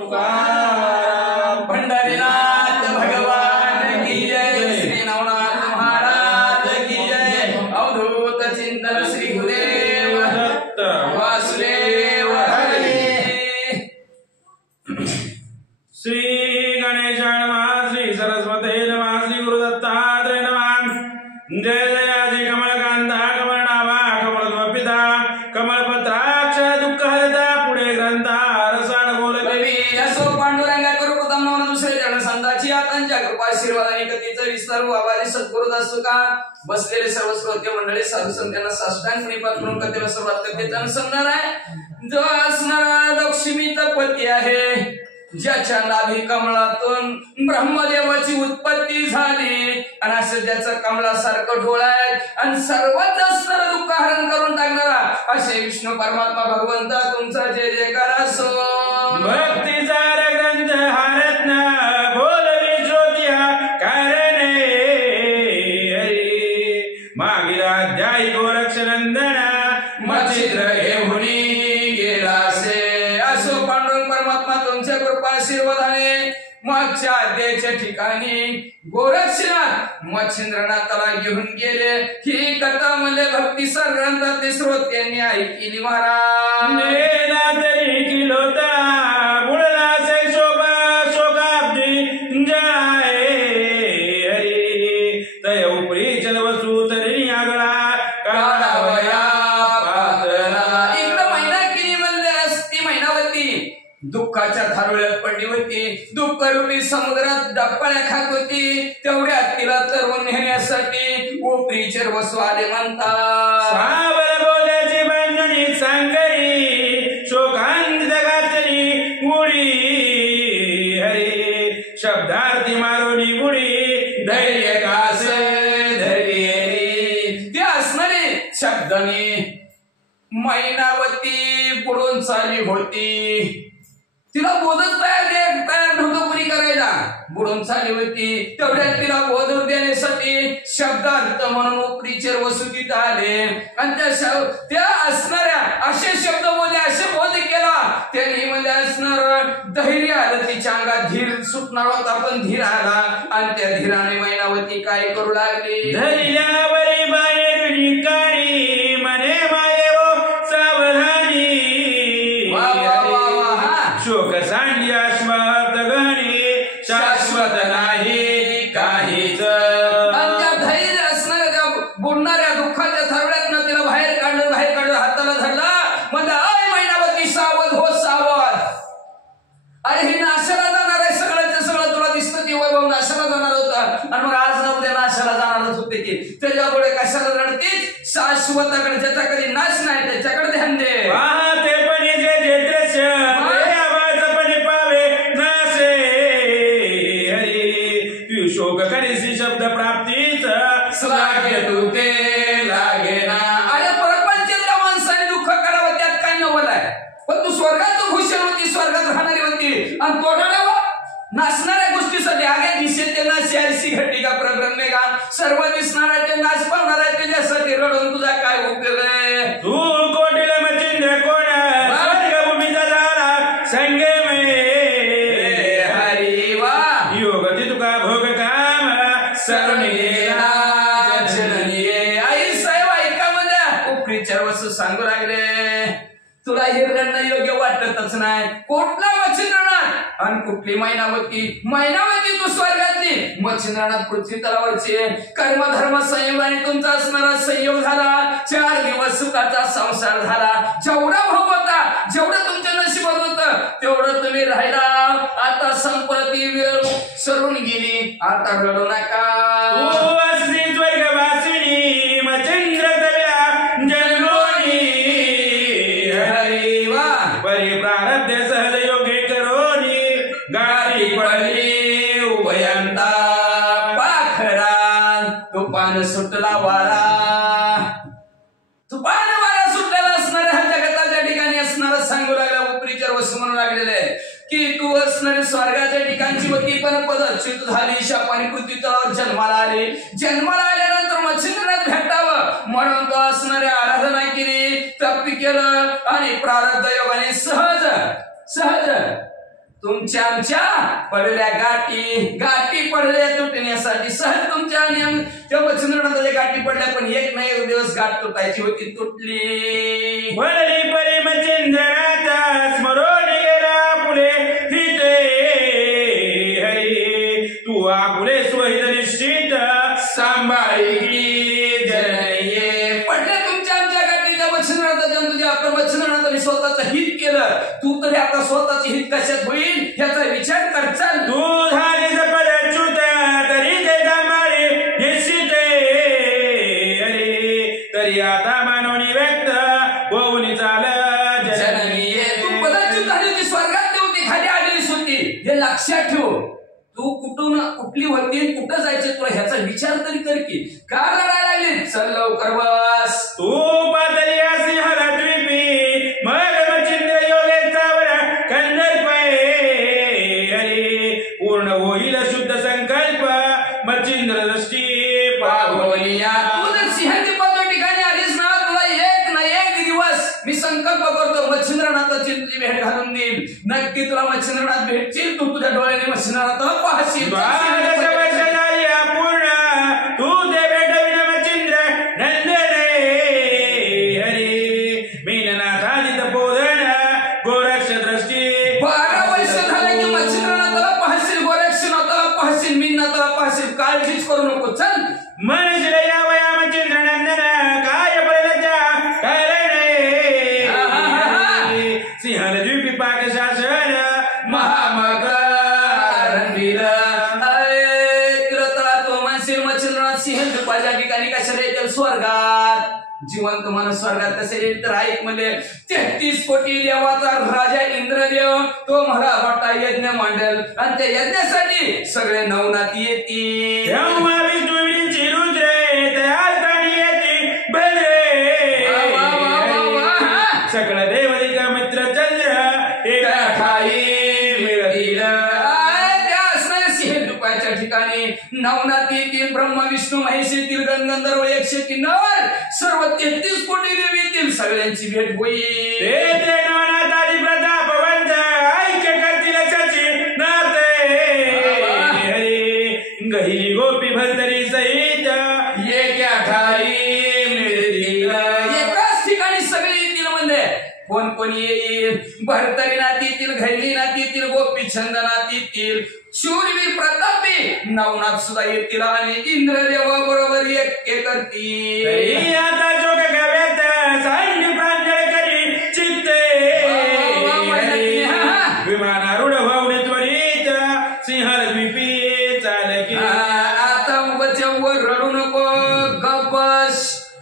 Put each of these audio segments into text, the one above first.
तुकाराम पंढरीनाथ भगवान की जय, श्री नवनाथ महाराज की जय, अवधूत चिंतन श्री गुरुदेव दत्त वासुदेव हरी. श्री गणेशाय नमः, श्री सरस्वते नमः, श्री गुरुदत्तात्रेय नमः. जय जयाजी कमलकांता कमलनाभा कमलद्वपिता कमलपत्राक्ष दुःखहरता पुढे ग्रंथा रसाळ बोलते. असो पांडुरंगा करू प्रथम नवना दुसरे जण संताची आतांच्या कृपा आशीर्वादाने कथेचा विस्तार बाबाजी सद्गुरु दास तुका बसलेले सर्व श्रोते मंडळी साधू संतांना साष्टांग प्रणिपात करून कथेला सुरुवात कथेचा अनुसंधान आहे. जो असणारा लक्ष्मीचा पती आहे, ज्याच्या नाभी कमळातून ब्रह्मदेवाची उत्पत्ती झाली आणि असं ज्याचं कमळासारखं डोळा आहे आणि सर्वात असणारं दुःख हरण करून टाकणारा असे विष्णू परमात्मा भगवंता तुमचा जय जयकार असो. भक्तीचा ग्रंथ हारत्न बोलवी ज्योतिहा कारणे हरी मागील अध्यायी गोरक्षनंदन मच्छिद्र घेऊन गेलासे. असो पांडुरंग परमात्मा तुमच्या कृपा आशीर्वादाने मागच्या अध्यायाच्या ठिकाणी गोरक्षनाथ मच्छिंद्रनाथाला घेऊन गेले. ही कथा म्हणजे भक्तीसार ग्रंथातले श्रोत्यांनी ऐकली. महाराज मेला तरी किलोता बुडला से शोभा शोकाब्दी जळाए हरी तय उपरी चल वसू तरी आगळा काढावया पातळा. इकडं महिना किती म्हणले असती महिनावती दुःखाच्या थारोळ्यात पडली होती. दुःख रूपी समुद्रात डप्पाळ्या खात होती. तेवढ्यात तिला तरुण नेण्यासाठी उपरीचर वसू आले म्हणतात. सावर बोलाची बांधणी सांगरी शोकांत घातली उडी हरी शब्दार्थी मारोनी बुडी धैर्य कास धैर्य ते असणारे शब्दाने मैनावती बुडून चालली होती. तिला बोधच तयार नव्हतं कुणी करायला. बुडून चालली होती. तेवढ्यात तिला बोध देण्यासाठी शब्दार्थ म्हणून उपरीचर वसू तिथं आले आणि त्या असणाऱ्या असे शब्द बोलले, असे बोध केला त्यांनी म्हणजे असणार धैर्य आलं तिच्या अंगात. धीर सुटणार होता पण धीर आला आणि त्या धीराने मैनावती काय करू लागली. धैर्यावरी बाहेर काढी मने माये वो सावधानी शोक सांडी अश्वत गणी शाश्वत नाही काहीच. त्या धैर्य असणाऱ्या त्या बुडणाऱ्या दुःखाच्या थरड्यातनं तिला बाहेर काढलं हाताला धरला. म्हणजे आय मैनावती सावध हो सावध. अरे हे नाशाला जाणार आहे सगळ्याचं सगळं. तुला दिसतं ती वैभव नाशाला जाणार होतं आणि मग आज ना उद्या नाशाला जाणारच होते की. त्याच्यापुढे कशाला रडतीच. शाश्वताकडे ज्याच्याकडे नाश नाही त्याच्याकडे ध्यान दे. पाहते पणी जे दृश्य शोक करीसी शब्द प्राप्तीच लागे तू ते लागे ना. अरे प्रपंचातल्या माणसाने दुःख करावं त्यात काय नवल आहे. पण तू स्वर्गात खुशाल होती, स्वर्गात राहणारी होती आणि तोडावा नाचणाऱ्या गोष्टीसाठी आगे दिसेल ते नाश यायची घटी का प्रब्रह्मे का सर्व दिसणार आहे ते नाश पावणार आहे त्याच्यासाठी रडून तुझा काय उपयोग आहे. तू कोटीला मचिंद्र कोण स्वर्गभूमीचा झाला संगे हरी वा योगती तुका भोग काम आई साहेब ऐका म्हणजे उपरीच्या वस्तू सांगू लागले. तुला हे रडणं योग्य वाटतच नाही. कुठला मच्छिंद्रनाथ आणि कुठली मैनावती. मैनावती तू स्वर्गातली, मच्छिंद्रनाथ पृथ्वी तलावरची. कर्म धर्म संयोगाने तुमचा असणारा संयोग झाला. 4 दिवस सुखाचा संसार झाला. जेवढा भोग होता जेवढं तुमच्या नशिबात होतं तेवढं तुम्ही राहिला. आता संपत्ती वेळ सरून गेली. आता रडू नका. स्वर्गवासिनी मचिंद्र तव्या जन्मोनी हरी वा परिप्रारब्ध सहज योगे करोनी गाडी पडली उभयंता पाखरा. तुफान सुटला वारा. तुफान वारा सुटलेला असणाऱ्या ह्या जगताच्या ठिकाणी असणारा सांगू लागला. उपरीचर वस्तू म्हणू लागलेले की तू असणारी स्वर्गाच्या ठिकाणची होती पण पदच्युत झाली. शापाने पृथ्वी तलावर जन्माला आले. जन्माला आल्यानंतर मच्छिंद्रनाथ भेटावं म्हणून तो असणाऱ्या आराधना केली, तप केलं आणि प्रारब्ध योगाने सहज तुमच्या आमच्या पडल्या गाठी पडल्या तुटण्यासाठी सहज तुमच्या त्या मच्छिंद्रनाथाच्या गाठी पडल्या पण एक ना एक दिवस गाठ तुटायची होती तुटली वळली परी मच्छिंद्रनाथ स्मरून गेला पुढे हिते हरी तू आपुले स्वहित निश्चित सांभाळी जनये पडल्या तुमच्या आमच्या गाठीच्या मच्छिंद्रनाथाच्या तुझ्या आपण मच्छिंद्रनाथाने स्वतःचं हित केलं तू तरी आता स्वतःचे हित कशात होईल याचा विचार कर चल तू झालीस पदच्युत तरी ते सांभाळी निश्चित अरे तरी आता मानवनी व्यक्त होऊन चाल जननीये तू पदच्युत झाली होती स्वर्गात होती खाली आलेलीच होती हे लक्षात ठेव तू कुठली होती कुठं जायचे तुला ह्याचा विचार तरी कर की का रडायला लागली चल लवकर बस तू पातळी सिंहाला द्वीपी मग मच्छिंद्र योगेशावर कंदर्प अरे पूर्ण होईल शुद्ध संकल्प मच्छिंद्र दृष्टी पावलिया तू जर सिंहदीपाच्या ठिकाणी आलीस ना तुला एक ना एक दिवस मी संकल्प करतो मच्छिंद्रनाथाची तुझी भेट घालून देईल नक्की तुला मच्छिंद्रनाथ भेटतील तू तुझ्या डोळ्याने मच्छिंद्रनाथाला पाहशील पूर्ण तू ते भेटविन मच्छिंद्र नंदने हरे मीननाथादित बोधन गोरक्ष दृष्टी 12 वर्ष झाले की मच्छिंद्रनाथाला पाहशील गोरक्षनाथाला पाहशील मीननाथाला पाहशील काळजीच करू नको चल मनुष्य या वया मच्छिंद्र नंदन काय पडल्या करणे सिंहल द्वीपी पाक शासन महामग सिंहदीपाच्या ठिकाणी कशाला येतील स्वर्गात जिवंत माणूस स्वर्गात कसे येईल तर ऐक मध्ये 33 कोटी देवाचा राजा इंद्रदेव तो मला मोठा यज्ञ मांडल आणि त्या यज्ञासाठी सगळे नवनाथी येतील सकळ देवलिका मित्र चंद्र एका ठाई मिळतील सिंहदीपाच्या ठिकाणी नवनाथ येतील ब्रह्मा विष्णू महेश येतील गणगंधर्व 190 सर्व 33 कोटी देव येतील सगळ्यांची भेट होईल नवनाथ आदी प्रतापवंत ऐक्य करतील सची नाते गहिली गोपी भरतरी सहित एका ठाई मिळतील एकाच ठिकाणी सगळे येतील म्हणजे कोणी येईल भरतरी नाती येतील घैली नाती येतील गोपी छंद नाती येतील शूरवीर प्रतापी नवनाथ सुद्धा येतील आणि इंद्रदेवा बरोबर एक करतील आता जोग गव्यात सांडी प्रांजळ करी चित्ते विमानारूढ भावने त्वरित सिंहल द्वीपी चालकी आता वर रडू नको गप्पस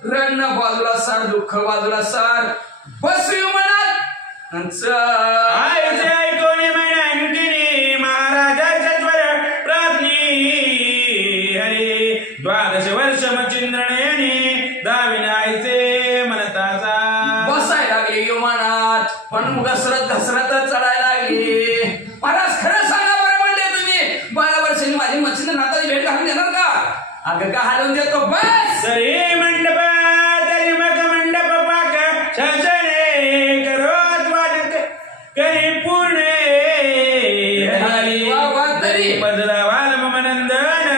रडणं बाजूला सार दुःख बाजूला सार बस विमानात आईचे ऐकोनी म्हणणकिनी महाराजाच्या स्वर प्राज्ञी हरे 12 वर्ष मच्छिंद्रनेनी दाविन आईचे मनताचा बसायला लागले विमानात पण घसरत चढायला लागली महाराज खरं सांगा बरं म्हणले तुम्ही 12 वर्षांनी माझी मच्छिंद्रनाथाची भेट घालून देणार का अगं का हलवून देतो बस तरी मंडप तरी मग मंडप पाक शासने करोत वादक करी पूर्ण तरी मजला वालम मनंदन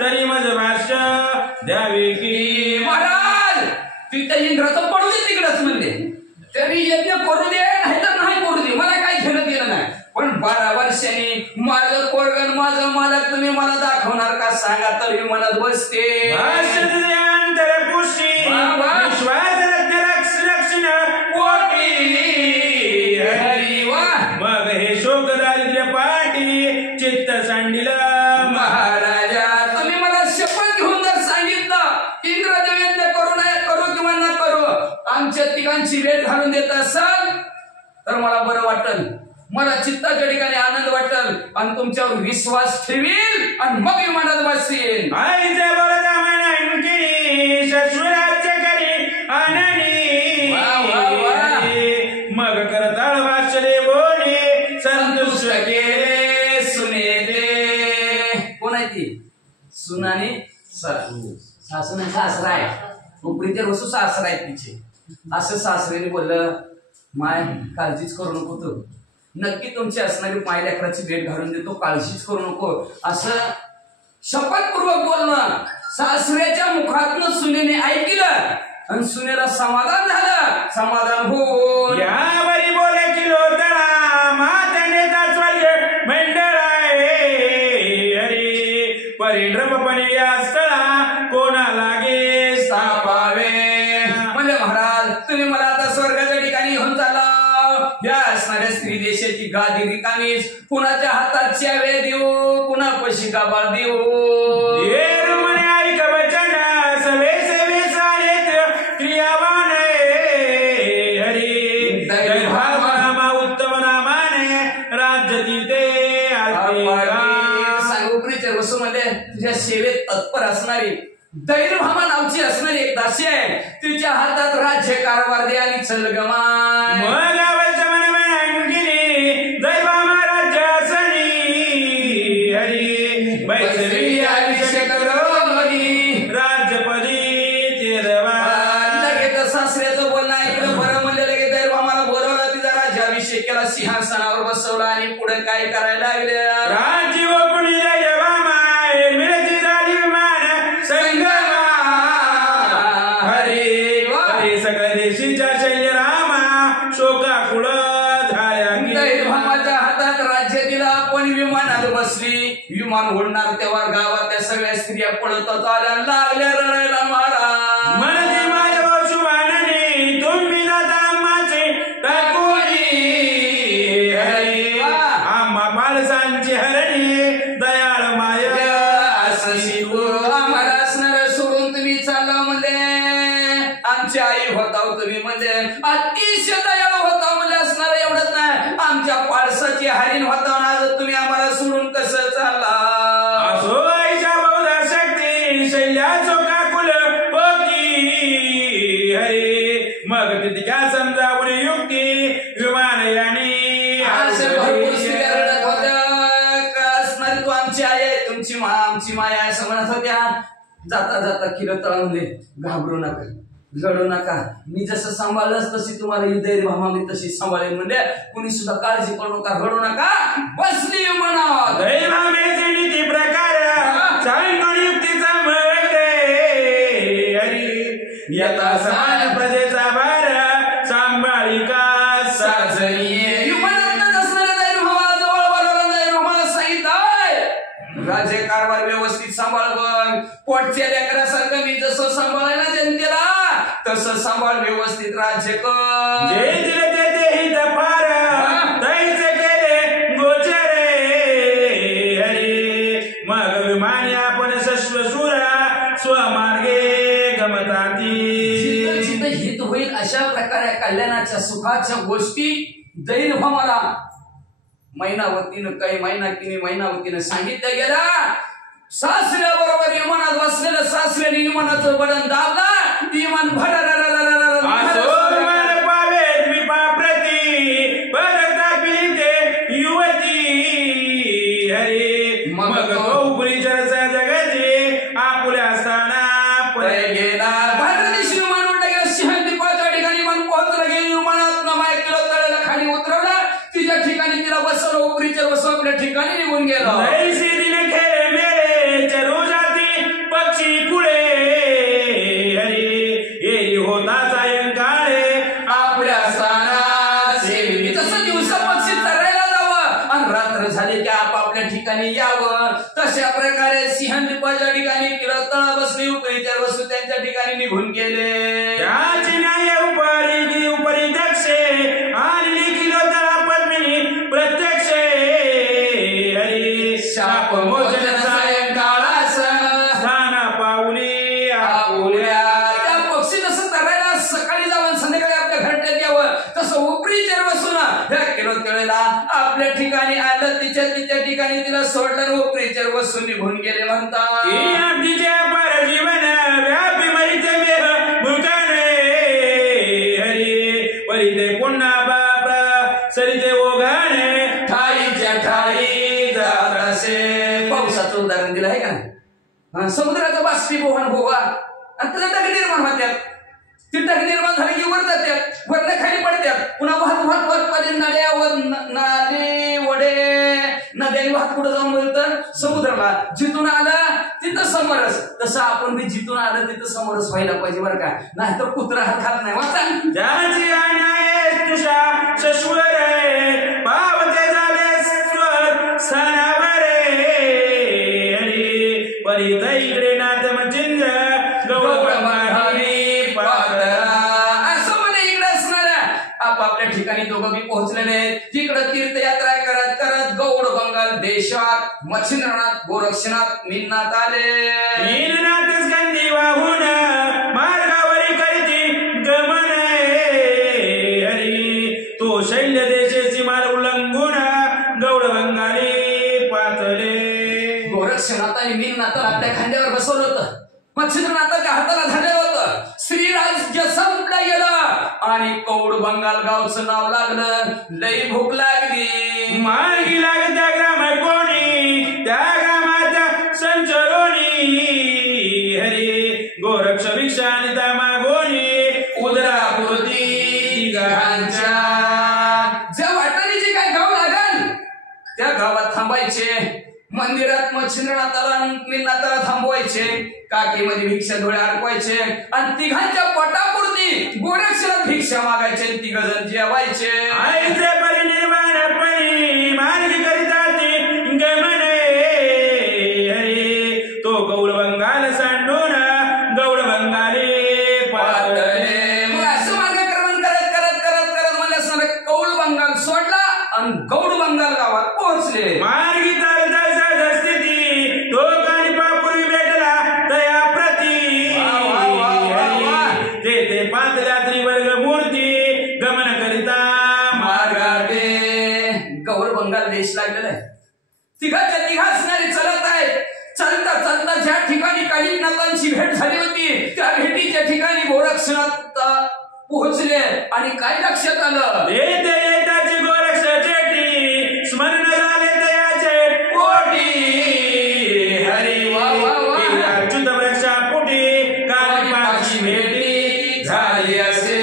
तरी मज भाष्य द्यावी की महाराज तिथे इंद्राचं पडू दे तिकडच म्हणले तरी यज्ञ करू दे नाही तर नाही करू दे मला काही घेणं देणं नाही पण 12 वर्षांनी माझं कोरगण माझं मालक तुम्ही मला दाखवणार का सांगा तरी म्हणत बसते अंतर पुष्टी विश्वास लक्षण कोटी हरी मग हे शोक दारिद्र्य पाठी चित्त सांडिल महाराजा तुम्ही मला शपथ घेऊन जर सांगितलं इंद्रदेव यज्ञ करू नये करू किंवा न करू आमच्या तिघांची भेट घालून देत असाल तर मला बरं वाटल मला चित्ताच्या ठिकाणी आनंद वाटेल आणि तुमच्यावर विश्वास ठेवील आणि मग विमानात बसेल आईचे बोलता म्हणणकी शश्वराज्य करी आननी मग करताळ वाचले बोले संतुष्ट केले सुनेले कोण आहे ती सुनाने सासू नाही सासरा आहे उपरीचे वस्तू सासरा आहे तिचे असं सासऱ्याने बोललं माय काळजीच करू नको तू नक्की तुमची असणारी मायलेकराची भेट घालून देतो, काळजीच करू नको असं शपथपूर्वक बोलणं सासऱ्याच्या मुखातनं सुनेने ऐकलं आणि सुनेला समाधान झालं. समाधान होऊन यावरी बोले किलो तळा मात्याने स्वर्ग मंडळ आहे हरी परिड्रमपणे या स्थळा कोणा लागे सापावे. म्हणजे महाराज तुम्ही मला आता स्वर्गाच्या ठिकाणी घेऊन चाला. या असणाऱ्या स्त्री देशाची गादी रिकामीच, कुणाच्या हातात च्यावे देऊ, कुणा पशी गाबाळ देऊ. ऐक वचन सवे सेवे साहेत क्रियावान हरी दैभामा उत्तम नामाने राज्य तिथे सांगोपरीच्या वसूमध्ये तुझ्या सेवेत तत्पर असणारी दैरभामा नावची असणारी एक दासी आहे. तिच्या हातात राज्य कारभार दे आणि चल गमान. दैभामा राज्य असणी हरी बैसरी अभिषेक राज्यपदी तेरवा. लगेच सासऱ्याचं बोलणं ऐकलं, बरं म्हणलं. लगेच दैरभामाला बोलवलं, तिचा राज्याभिषेक केला, सिंहासनावर बसवला आणि पुढे काय करायला लागले. राज्य व कुणी दैभामा मिळती झाली विमान संगमा हरी हरी सगळ्या देशीच्या शैल्य रामा शोका कुळ झाल्या. दैरभामाच्या हातात राज्य दिला, पण विमानात बसली. विमान उडणार तेव्हा गावातल्या सगळ्या स्त्रिया पळत आल्या, लागल्या रडायला. महाराज मनते माझ्या शुभाननी तुम्ही जाता माझे टाकोनी हरी आम्हा माणसांची हरणी दयाळ माया असं आम्हाला असणार सोडून तुम्ही चालला म्हणले. आमची आई होता तुम्ही म्हणले, अतिशय दयाळू होता म्हणले. असणार एवढंच नाही, आमच्या पाडसाची हरीण होता. आज तुम्ही आम्हाला सोडून कसं चालला. असो आईच्या बहुधा शक्ती शैल्याचो काकुल होती हरी मग तितक्या समजावून युक्ती विमान याने असे भरपूर स्त्रिया रडत होत्या. असणारी तू आमची आई आहे, तुमची आमची माया आहे असं म्हणत होत्या. जाता जाता किरतळा म्हणले, घाबरू नका, लढू नका. मी जसं सांभाळलंच तशी तुम्हाला ही दैरभामा मी तशी सांभाळेन म्हणजे. कुणी सुद्धा काळजी करू नका, रडू नका. बसली म्हणा दैभामेचे नीती प्रकार सांगून युक्तीचा मग दे हरी यथा समान प्रजेचा भार सांभाळी का साजनी. राज्य कारभार व्यवस्थित सांभाळ बघ. पोटच्या लेकरासारखं मी जसं सांभाळायला जनतेला तसं सांभाळ व्यवस्थित राज्य कर. जे दिले ते हित फार दैचे केले गोचरे हरी मग विमानी आपण सश्वशूरा स्वमार्गे गमताती. जिथं हित होईल अशा प्रकारे कल्याणाच्या सुखाच्या गोष्टी दैरभामाला मैनावतीनं काही मैनावतीनं सांगितलं गेला. सासऱ्याबरोबर विमानात बसलेलं सासऱ्याने विमानाचं बटन दाबला, विमान युवती हरी मग तो चर्चा जगाची आपुल्या असताना पळे गेला. भारतदेशी विमान उडलं गेलं. सिंहदीपाच्या ठिकाणी विमान पोहोचलं गेलं. विमानात नमाय किलो तळाला खाली उतरवलं. तिच्या ठिकाणी तिला बसवलं, उपरीच्या बसव आपल्या ठिकाणी निघून गेलं. चरू जाती पक्षी कुळे हरी येई होता सायंकाळे आपल्या स्थानात. तसं दिवसा पक्षी चरायला जावं आणि रात्र झाली की आपापल्या ठिकाणी यावं. तशा प्रकारे सिंहदीपाच्या ठिकाणी किरतळा बसली, उपरीच्या वस्तू त्यांच्या ठिकाणी निघून गेले. त्याची न्याय उपरी दक्षे आणि किरतळा पद्मिनी प्रत्यक्ष हरी शाप मोचन सायंकाळास स्थाना पाऊली आपुल्या. त्या पक्षी जसं चरायला सकाळी जावं संध्याकाळी आपल्या घरट्यात यावं, तसं उपरीचर बसून ह्या किरतळेला आपल्या ठिकाणी आलं. तिच्या ठिकाणी तिला सोडलं, उपरीचर बसून निघून गेले. म्हणतात परजीवन व्यापी मैते मुकाने हरी परिते पुन्हा बाप सरिते ओघाणे ठाईच्या ठाई जात असे. पावसाचं उदाहरण दिलं आहे का? समुद्राचं बाष्पीभवन होवा आणि त्याला ढग निर्माण होत्यात. तिथं निर्माण झाले की वर जातात, वरनं खाली पडतात, पुन्हा वाहत वाहत वाहत पाहिजे नाल्या नाले वडे नद्याने वाहत पुढे जाऊन बोलतं समुद्राला. जिथून आला तिथं समरस. तसं आपण बी जिथून आलं तिथं समरस व्हायला पाहिजे बरं का, नाहीतर कुत्रा हात खात नाही. वाचा ज्याची आहे तुषा शश्वर पावते झाले सणावर परित इकडे नाथ मचिंद्र गौरव आपापल्या ठिकाणी दोघं बी पोहोचलेले आहेत. तिकडं तीर्थयात्रा करत करत गौड बंगाल देशात मच्छिंद्रनाथ गोरक्षनाथ मीननाथ आले. मीननाथ स्कंदी वाहून मार्गावरी करीती गमन हरी तो शैल्य देशेची मार्ग उल्लंघून गौड बंगाली पातळे. गोरक्षनाथ आणि मीननाथाला आपल्या खांद्यावर बसवलं होतं, मच्छिंद्रनाथाच्या हाताला धरलं होतं. श्रीराज्य संपलं गेलं आणि कौड बंगाल गावचं नाव लागलं. लई भूक लागली, मार्गी लागत्या ग्राम कोणी त्या ग्रामात संचरोनी हरी गोरक्ष भिक्षा आणि मागोनी उदरापुरती गांच्या. ज्या वाटाने जे काय गाव लागल त्या गावात थांबायचे. मंदिरात मच्छिंद्रनाथाला मीननाथाला थांबवायचे, काकीमध्ये भिक्षा डोळे अडकवायचे आणि तिघांच्या पोटापुरती गोरक्षनाथ भिक्षा मागायचे. तिघ जण जेवायचे. आईचे परिनिर्वाणपणी मार्गी करिताती गमने हरी तो गौड बंगाल सांडून गौड बंगाली पातळे. मग असं मार्गक्रमण करत करत करत करत मला असं गौड बंगाल सोडला आणि गौड बंगाल गावात पोहोचले. मार्गी चालता स्थिती टोकानी पापुरी भेटला तया प्रती तेथे पातल्या त्रिवर्ग मूर्ती गमन करिता मार्गावे. गौड बंगाल देश लागलेला आहे. तिघाच्या तिघा असणारे चलत आहेत. चालता चालता ज्या ठिकाणी कालिनाथांची भेट झाली होती त्या भेटीच्या ठिकाणी गोरक्षनाथ पोहोचले आणि काय लक्षात आलं, येते येताची गोरक्ष चेटी स्मरण झाले तयाचे पोटी हरी अच्युत वृक्षा पोटी काली पाची भेटी झाली असे.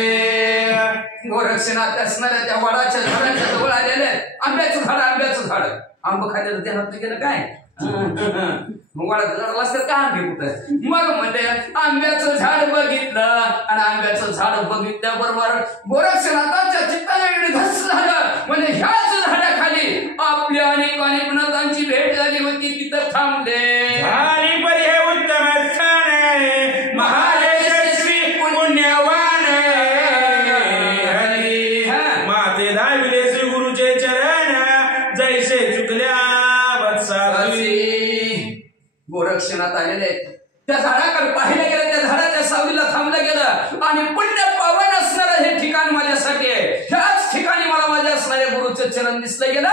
गोरक्षनाथ असणाऱ्या त्या वडाच्या झाडाच्या जवळ आलेले. आंब्याचं झाड आंब खायला ध्यानात गेलं काय, वडाचं झाड असतं का आंबे कुठं. मग म्हणजे आंब्याचं झाड बघितलं आणि आंब्याचं झाड बघितल्याबरोबर गोरक्षनाथांच्या चित्ताला एवढे धस झालं. म्हणजे ह्याच झाडाखाली आपल्या अनेक नाथांची भेट झाली होती, तिथं थांबले. झाली परी हे उत्तम स्थान महायशस्वी पुण्यवान हरी माते दाविले श्री गुरुचे चरण जैसे चुकल्या वत्सावी. गोरक्षनाथ आलेले आहेत. त्या झाडाकडे पाहिलं गेलं, त्या झाडाच्या सावलीला थांबलं गेलं आणि पुण्य पावन असणारं हे ठिकाण माझ्यासाठी आहे. ह्याच ठिकाणी मला माझ्या असणाऱ्या गुरुचं चरण दिसलं गेलं.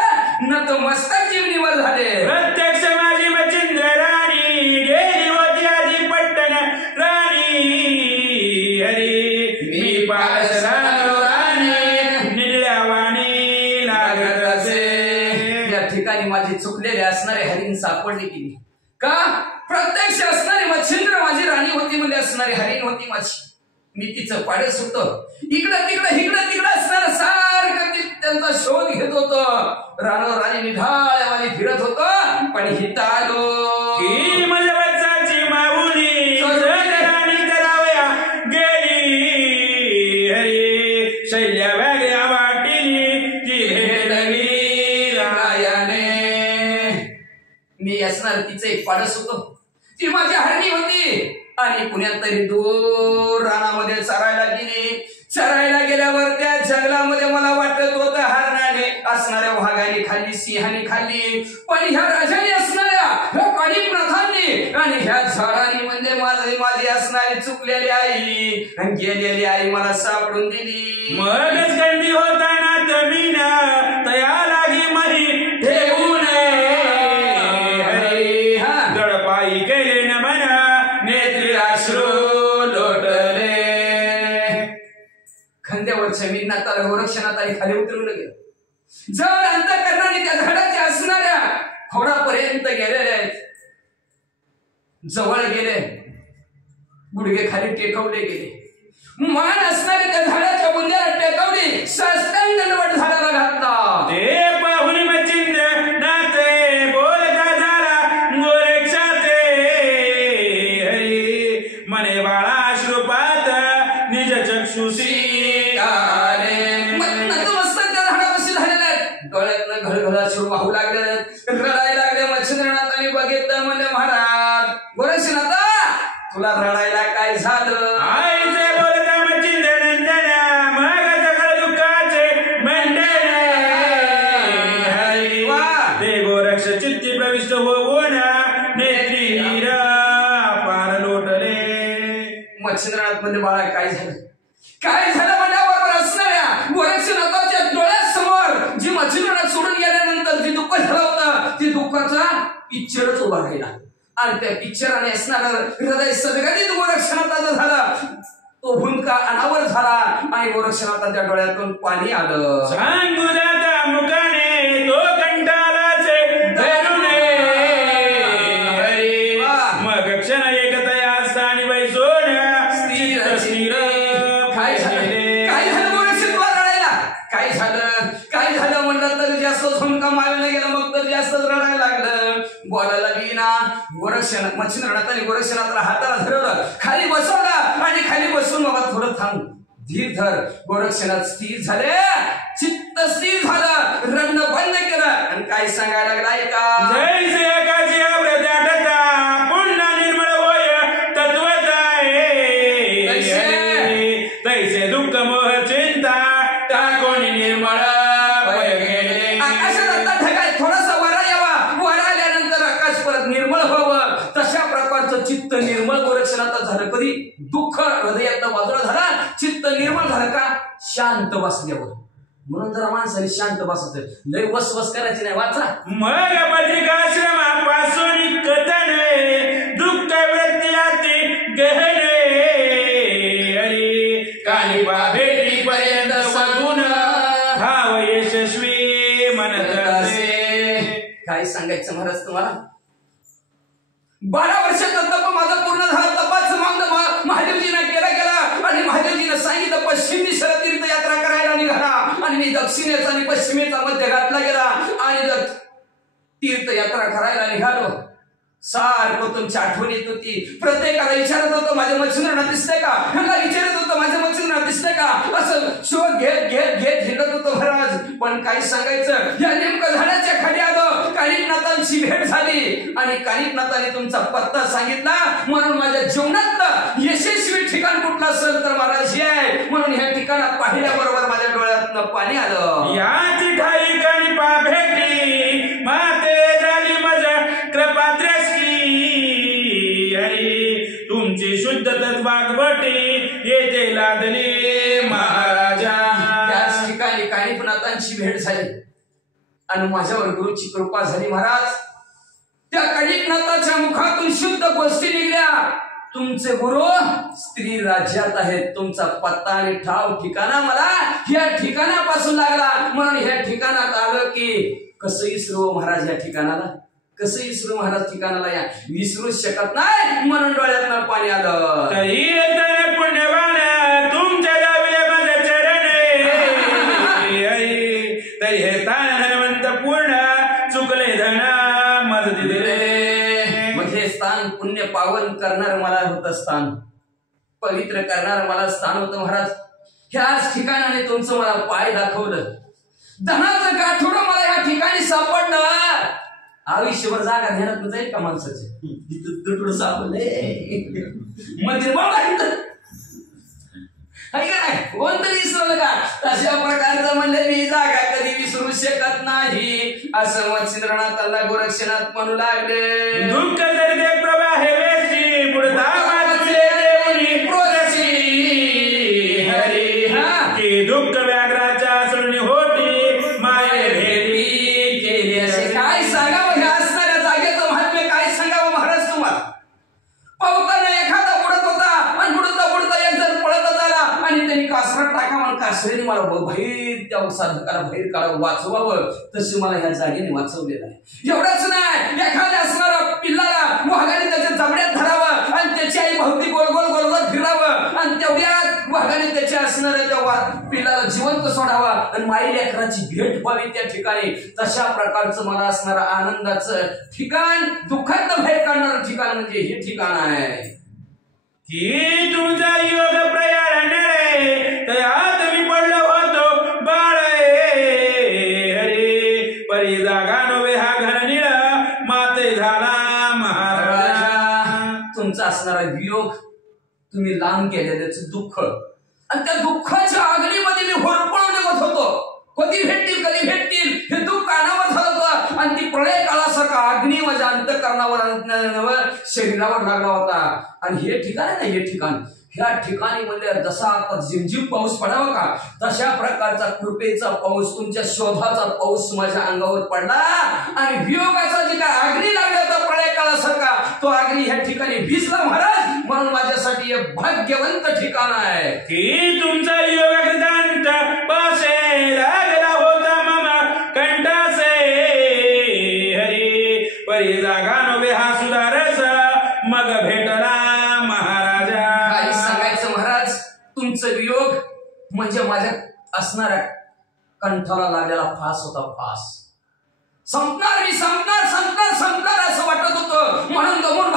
नतमस्तक जीवनीवर झाले. प्रत्यक्ष माझी मचिंद्र राणी गेली होती आधी पट्टण राणी हरी मी पास राणी निळ्या वाणी लागत असे. या ठिकाणी माझी चुकलेले असणारे हरिण सापडली गेली का. प्रत्यक्ष असणारी मच्छिंद्र माझी राणी होती, म्हणजे असणारी हरिण होती माझी. मी तिचं पाडस होतो. इकडं तिकडं असणार सारखं त्यांचा शोध घेत होतो. राणी निढाळ्यावानी फिरत होतो. पण हित आलो की माझ्या वत्साची माऊली राणी करावया गेली हरी शैल्या वेगळ्या वाटिली ती भेटली रायाने. मी असणार तिचं एक पाडस होतो. ती माझी हरणी होती आणि पुण्यात तरी दूर रानामध्ये चरायला गेली. चरायला गेल्यावर त्या जंगलामध्ये मला वाटत होतं हरणाने असणाऱ्या वाघाने खाल्ली, सिंहाने खाल्ली. पण ह्या राजाने असणाऱ्या ह्या कालिनाथांनी आणि ह्या झाडाने म्हणजे माझी असणारी चुकलेली आई गेलेली आई मला सापडून दिली. मगच गंडी होताना तमीन तया लागी मही ठेवून हरी दडपाई केले न म्हणा नेत्री अश्रू लोटले. खांद्यावरच्या मीननाथाला गोरक्षनाथाने खाली उतरवलं गेलं. जर अंतःकरणाने त्या झाडाच्या असणाऱ्या खोडापर्यंत गेलेले आहेत. जवळ गेले, गुडघे खाली टेकवले गेले. मान असणारी त्या झाडाच्या बुंद्याला टेकवली, साष्टांग दंडवत झाडाला घातला. ते पाहुन मच्छिंद्र नाते बोलता झाला गोरक्षाचे हरी मने बाळा अश्रुपात निज चक्षुषी नतमस्तक त्या झाडापाशी झालेले आहेत. डोळ्यातनं घळघळ अश्रू वाहू लागले, रडायला लागले. मच्छिंद्रनाथांनी बघितलं, म्हणले महाराज गोरक्षनाथा तुला रडायला काय झालं? आईचे बोलता मच्छिंद्र नंदना मग सगळ दुःखाचे मंडळ हरी ते गोरक्ष चित्ती प्रविष्ट होऊन नेत्री हिरा पार लोटले. मच्छिंद्रनाथ म्हणजे बाळा काय झालं? काय झालं म्हणल्याबरोबर असणाऱ्या गोरक्षनाथाच्या डोळ्यासमोर जी मच्छिंद्रनाथ सोडून गेल्यानंतर जी दुःख झालं होतं, ती दुःखाचा पिक्चरच उभा राहिला. आणि त्या पिक्चराने असणारं हृदय सदगतीत गोरक्षनाथाचं झालं. तो भूमिका अनावर झाला आणि गोरक्षनाथाच्या डोळ्यातून पाणी आलं. सांगू जाता मुखाने तो कंटाळाचे धरुणे हरी मग क्षण एकतया स्थानी बैसोन स्थिर स्थिर. काय झालं गोरक्षनाथ रडायला? काय झालं म्हणलं तर जास्त झुमका मारला गेला, मग तर जास्त रडायला लागलं. बोलायला गेला. मच्छिंद्रनाथाने गोरक्षनाथाला हाताला धरवलं, खाली बसवलं आणि खाली बसून बाबा थोडं थांब, धीर धर. गोरक्षनाथ स्थिर झाले, चित्त स्थिर झालं, रडणं बंद केलं आणि काय सांगायला लागला ऐका. जैसे एकाची अव्रत्याटता पुन्हा निर्मळ होय तत्वताय तैसे दुःख मोह चिंता टाकून निर्मळ गेले. आकाशात आता ढगाय थोडासा वारा यावा, वारा आल्यानंतर आकाश परत निर्मळ व्हावं, तशा प्रकारचं चित्त निर्मळ गोरक्षनाथ झालं. कधी दुःख हृदयातलं बाजूला झाला, चित्त निर्मळ झालं का शांत बसल्यावर. म्हणून जरा माणसाने शांत बसायचं, लय वसवस करायची नाही. वाचा मग बद्रिकाश्रमापासून कथन दुःख वृत्ती गहने काली भेटी पर्यंत सगुण भाव यशस्वी म्हणत असे. काय सांगायचं महाराज तुम्हाला? 12 वर्षाचा तप माझा पूर्ण झाला. तपाचं मांग महादेवजीनं केला आणि महादेवजीनं सांगितलं पश्चिम दिशेला तीर्थयात्रा करायला निघाला आणि मी दक्षिणेचा आणि पश्चिमेचा मध्य घातला गेला आणि तीर्थयात्रा करायला निघालो. सारखं तुमची आठवण येत होती. प्रत्येकाला विचारत होतं माझ्या मच्छिंद्रनाथ दिसतंय का, ह्यांना विचारत होतं माझ्या मच्छिंद्रनाथ दिसतंय का, असं शोध घेत हिंडत होतं महाराज. पण काय सांगायचं, या नेमकं झाडाच्या खाली आलो, कानिफनाथांची भेट झाली आणि कानिफनाथाने तुमचा पत्ता सांगितला. म्हणून माझ्या जीवनात यशस्वी ठिकाण कुठलं असेल तर महाराज हे आहे. म्हणून ह्या ठिकाणात पाहिल्याबरोबर माझ्या डोळ्यातनं पाणी आलं. याची ठाई कानिपा भेटली माते झाली माझ्या कृपाद्रष्टी तुमची शुद्ध तत्वागवटी येते लादली महाराजा. त्याच ठिकाणी कानिफनाथांची भेट झाली आणि माझ्यावर गुरुची कृपा झाली महाराज. त्या कानिफनाथाच्या मुखातून शुद्ध गोष्टी निघल्या. तुमचे गुरु स्त्री राज्यात आहेत. तुमचा पत्ता आणि ठाव ठिकाणा मला ह्या ठिकाणापासून लागला. म्हणून ह्या ठिकाणात आलं की कसं विसरू महाराज, या ठिकाणाला कसं विसरू महाराज, ठिकाणाला या विसरू शकत नाही. म्हणून डोळ्यातनं पाणी आलं. पुण्यवान तुमच्या लावले माझ्या चरण तरी हे स्थान हनुमंत पूर्ण चुकले धन मदती दिले. मग हे स्थान पुण्य पावन करणार मला होतं, स्थान पवित्र करणार मला स्थान होतं महाराज. ह्याच ठिकाणाने तुमचं मला पाय दाखवलं. धनाचं गाठोडं मला ह्या ठिकाणी सापडलं. आयुष्यभर जागा ध्यानात जाईल का माणसाचे? तुटून सापडले मंदिर कोणतरी विसरलं का? तशा प्रकारचं म्हणलं मी जागा कधी विसरू शकत नाही असं मच्छिंद्रनाथाला गोरक्षनाथ म्हणू लागले. दुःख दर्दे प्रवाहे वेशी बुडता वाचले देवनी प्रोदशी हरी की दुःख व्याघ्राच्या असुरणी होती माये भेटी केली. असे काय सांगावं ह्या असणाऱ्या जागेचं महात्म्य काय सांगावं महाराज तुम्हाला? पावताना एखादा बुडत होता आणि बुडता एक जण पळतच आला आणि त्यांनी कासरात टाका म्हणून कासरेने मला बाहेर त्या साधकाला बाहेर काढावं वाचवावं, तसे मला ह्या जागेने वाचवलेलं आहे. एवढंच नाही, एखाद्या असणारा पिल्लाला वाघाने त्याच्या जबड्यात धरावं आणि त्याची आई भोवती गोल गोल फिरावं आणि तेवढ्यात असणार तेव्हा पिलाला जिवंत सोडावा आणि माई लेकराची भेट व्हावी त्या ठिकाणी, तशा प्रकारचं मला असणारं आनंदाचं ठिकाण, दुःखात भेट काढणारं ठिकाण म्हणजे हे ठिकाण आहे की तुमचा योग प्रयाण नळे तयात मी पडलो होतो बाळ हरे परी जागा नव्हे हा घन निळ माते झाला महाराजा. तुमचा असणारा वियोग, तुम्ही लांब गेलेल्याचं दुःख आणि त्या दुःखाच्या आगीमध्ये मी होरपळून निघत होतो. कधी भेटतील हे दुःख कानावर झालं होतं आणि ती प्रलय काळासारखा अग्नी माझ्या अंतःकरणावर शरीरावर लागला होता. आणि हे ठिकाण आहे ना, हे ठिकाण, ह्या ठिकाणी म्हणजे जसा आता झिमझिम पाऊस पडावा का तशा प्रकारचा कृपेचा पाऊस, तुमच्या शोधाचा पाऊस माझ्या अंगावर पडला आणि वियोगाचा जे काय अग्नी लागला होता प्रलय काळासारखा, तो अग्नी ह्या ठिकाणी भिजला महाराज. म्हणून माझ्यासाठी हे भाग्यवंत ठिकाण आहे की तुमचा योग कृतांत पासे लागला होता मामा कंठासे हरी परी जागा नव्हे हा सुधारस मग भेटला महाराजा. काही सांगायचं महाराज, तुमचं वियोग म्हणजे माझ्या असणाऱ्या कंठाला लागलेला फास होता. फास संपणार, मी संपणार असं वाटत होतं. म्हणून दमून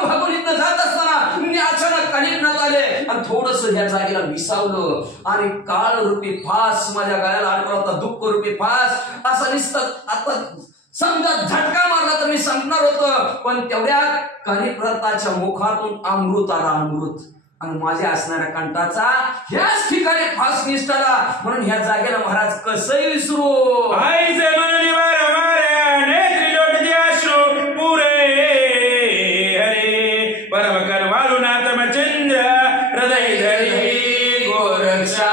भागून इथं जात असताना मी अचानक कानिकनात आले आणि थोडस ह्या जागेला विसावलं आणि काळ रूपी फास माझ्या गळ्याला अडकला होता. दुःख रूपी फास असं निसतं. आता समजा झटका मारला तर मी संपणार होतं, पण तेवढ्यात कानिप्रताच्या मुखातून अमृत आला, अमृत, आणि माझ्या असणाऱ्या कंठाचा ह्याच ठिकाणी फास निष्ठाला. म्हणून ह्या जागेला महाराज कसंही विसरू आईचे मन निवार नेत्री लोटते अश्रू पुरे हरे परम करवालू नातम चंद्र हृदय धरी गोरक्षा.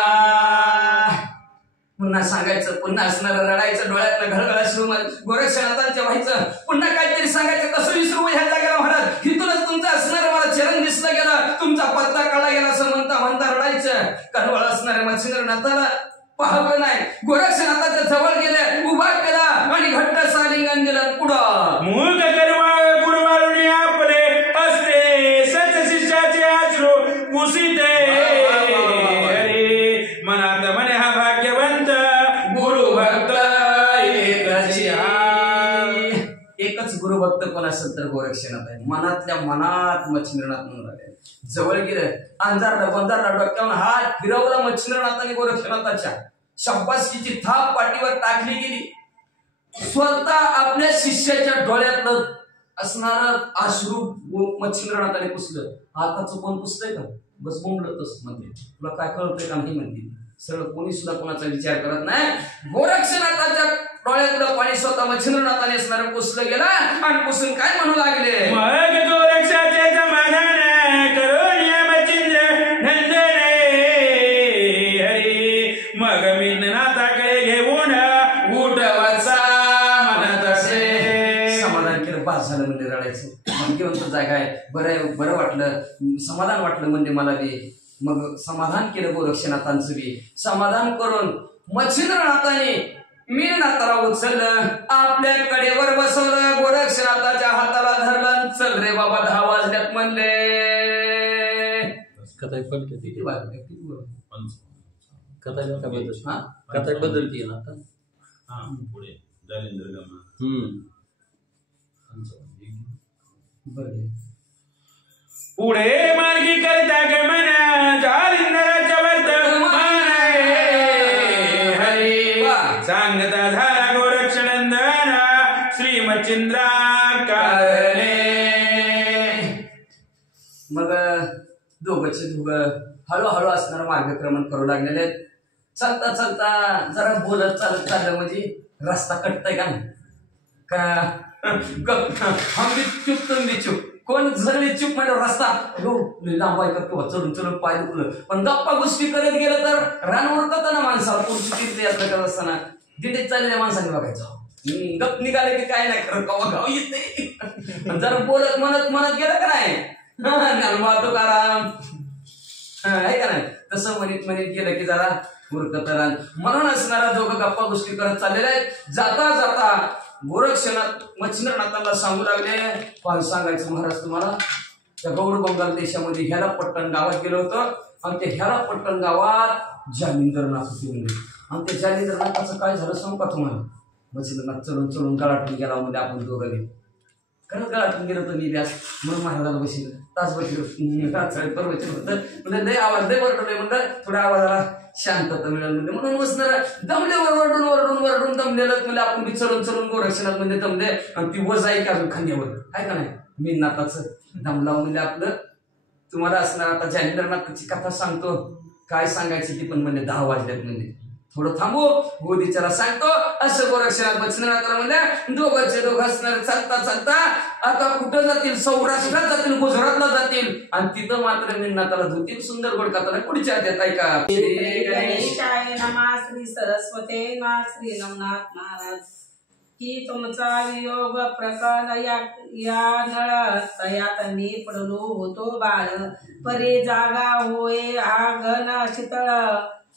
पुन्हा सांगायचं, पुन्हा असणारं रडायचं, डोळ्यातलं घळघळ अश्रू गोरक्षनाथांच्या व्हायचं, पुन्हा काहीतरी सांगायचं, कसं विसरू ह्या जागेला महाराज. इथूनच तुमचं असणारं मला चरण दिसलं गेलं, तुमचा पत्ता कळला गेला असं म्हणता रडायचं. कनवळ असणाऱ्या मच्छिंद्रनाथाला पाहलं नाही, गोरक्षनाथाच्या जवळ गेले, उभा केला आणि घट्ट सालिंगन दिलं. पुढं मूर्ख करवाळ कुरवाळून आपले असते सच शिष्याचे अश्रू पुसिते मनात म्हणे हा भाग्यवंत गुरु भक्त एकच गुरुभक्त कोण असेल तर गोरक्षनाथ आहे. मनातल्या मनात मच्छिंद्रनाथ म्हणून राहिले. जवळ गेलं, अंधारला डोक्यावर हात फिरवला मच्छिंद्रनाथाने गोरक्षनाथाच्या. शाबासकीची थाप पाठीवर टाकली गेली. स्वतः आपल्या शिष्याच्या डोळ्यातलं असणारं अश्रू मच्छिंद्रनाथाने पुसलं. हाताचं कोण पुसतंय का? बस बोंबलतच म्हणते, तुला काय कळतंय का नाही म्हणते. सरळ कोणी सुद्धा कोणाचा विचार करत नाही. गोरक्षनाथाच्या डोळ्यातलं पाणी स्वतः मच्छिंद्रनाथाने असणारं पुसलं गेलं आणि पुसून काय म्हणू लागले, मग गोरक्षाचे समाधान करून या मच्छिंद्र नंदने हरी मग मी नाथाकडे घेऊन उठवसा म्हणत असे. समाधान केलं, पास झालं म्हणजे रडायचं. भाग्यवंत जागा आहे, बरं वाटलं, समाधान वाटलं म्हणजे मला बी. मग समाधान केलं गोरक्षनाथांचं बी. समाधान करून मच्छिंद्रनाथाने मीननाथाला उचललं, आपल्या कडेवर बसवलं, गोरक्षनाथाच्या हाताला धरलं. चल रे बाबा, 10 वाजल्यात म्हणले. किती कथा बदलती ना आता पुढे जालेंद्र पुढे मार्गी करता गमन जालिंदराच्या वर्तमान हरी सांगता धारा गोरक्षनंदन श्री मच्छिंद्रा कारणे. मग दोघंचे दोघं हळूहळू असणारं मार्गक्रमण करू लागलेले आहेत. चालता जरा बोलत चालत चाललं म्हणजे रस्ता कटतय का नाही का? हम भी चुप तुम भी चुप. कोण सगळे चुप म्हणजे रस्ता लांबाय का चढून पाय दुखलं. पण गप्पा गोष्टी करत गेलं तर रान उरकत ना माणसाला. पुढची तीर्थयात्रा करत असताना तिथे चाललेल्या माणसाने बघायचं, गप निघाले की काय नाही खरं कवा गाव येते. जर बोलत म्हणत गेलं का नाही तुकाराम आहे का नाही, तसं म्हणत गेलं की जरा उरकत रान. म्हणून असणारा दोघं गप्पा गोष्टी करत चाललेले आहेत. जाता गोरक्षनाथ मच्छिंद्रनाथांना सांगू लागले, सांगायचं महाराज तुम्हाला त्या गौड बंगाल देशामध्ये ह्यालापट्टण गावात गेलो होतं आणि त्या ह्यालापट्टण गावात जालिंदरनाथ होते म्हणजे. आणि त्या जालिंदरनाथाचं काय झालं सांगू का तुम्हाला? मच्छिंद्रनाथ चढून चढून गळाटून गेला म्हणजे आपण दोघं गेलो. खरंच गळाटून गेलो तर मी व्यास म्हणून महाराजाला बसलं तासभर प्रवचन होतं म्हणजे लय आवाज लय वरडले म्हणलं थोड्या आवाजाला शांतता मिळेल म्हणजे म्हणून बसणार दमल्यावर वरडून वरडून वरडून दमलेलं म्हणजे आपण बी चढून चढून गोरक्षणात म्हणजे दमले आणि ती वज आहे का अजून खांद्यावर आहे का नाही मी नाथाचं दमलाव म्हणजे आपलं तुम्हाला असणार. आता जालिंदरनाथाची कथा सांगतो काय सांगायची ती पण म्हणजे 10 वाजल्यात म्हणजे थोडं थांबू गोदीच्याला सांगतो. असं गोरक्षणात मच्छिंद्रनाथाला म्हणजे दोघंचे दोघं असणार चालता चालता आता कुठं जातील सौराष्ट्रात जातील गुजरातला जातील आणि तिथं मात्र निनाथाला धुतील सुंदर गोड कथा पुढच्या देत ऐका. गणेशाय नमः श्री सरस्वते नमः श्री नवनाथ महाराज की तुमचा वियोग प्रकरण या नळ तयात मी पडलो होतो बाळ परी जागा होय हा घन शीतळ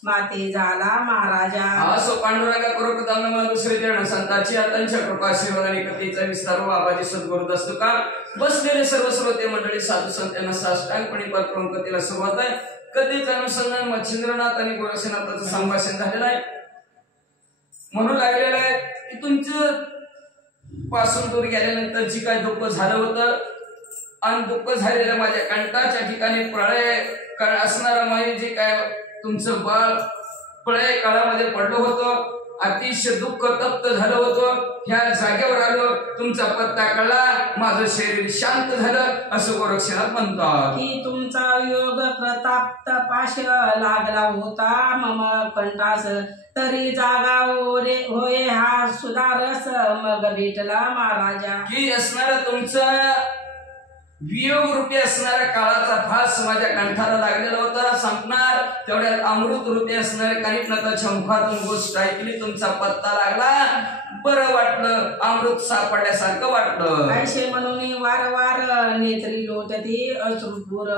माते झाला महाराजा. असो पांडुरंगा करोड दानवा दुसरे जण संतांची त्यांच्या कृपा आशीर्वाद आणि कथेचा विस्तार बाबाजी सद्गुरू असतो का बसलेले सर्व श्रोते मंडळी साधू संतांना साष्टांगपणे करून कथेला सुरुवात आहे. कथेचं अनुसंधान मच्छिंद्रनाथ आणि गोरक्षनाथाचं संभाषण झालेलं आहे. म्हणून लागलेलं आहे की तुमचं पासून दूर गेल्यानंतर जी काय दुःख झालं होतं आणि दुःख झालेलं माझ्या कंठाच्या ठिकाणी प्रळय असणारा माझे जे काय तुमचं बाळ प्रळय काळामध्ये पडलं होतं अतिशय दुःख तप्त झालं होतं. ह्या जागेवर आलो तुमचा पत्ता कळला माझं शरीर शांत झालं असं गोरक्षनाथ म्हणतात की तुमचा योग प्रताप पाश लागला होता मम कंठास तरी जागा होय हा सुधारस मग भेटला महाराजा. की असणारा तुमचा वियोग रूपी असणाऱ्या काळाचा फास माझ्या कंठाला लागलेला होता संपणार तेवढ्यात अमृत रूपी असणाऱ्या कानिफनाथाच्या मुखातून गोष्ट ऐकली तुमचा पत्ता लागला बरं वाटलं अमृत सापडल्यासारखं वाटलं. ऐशे म्हणून वारंवार नेत्री लोटती अश्रुपूर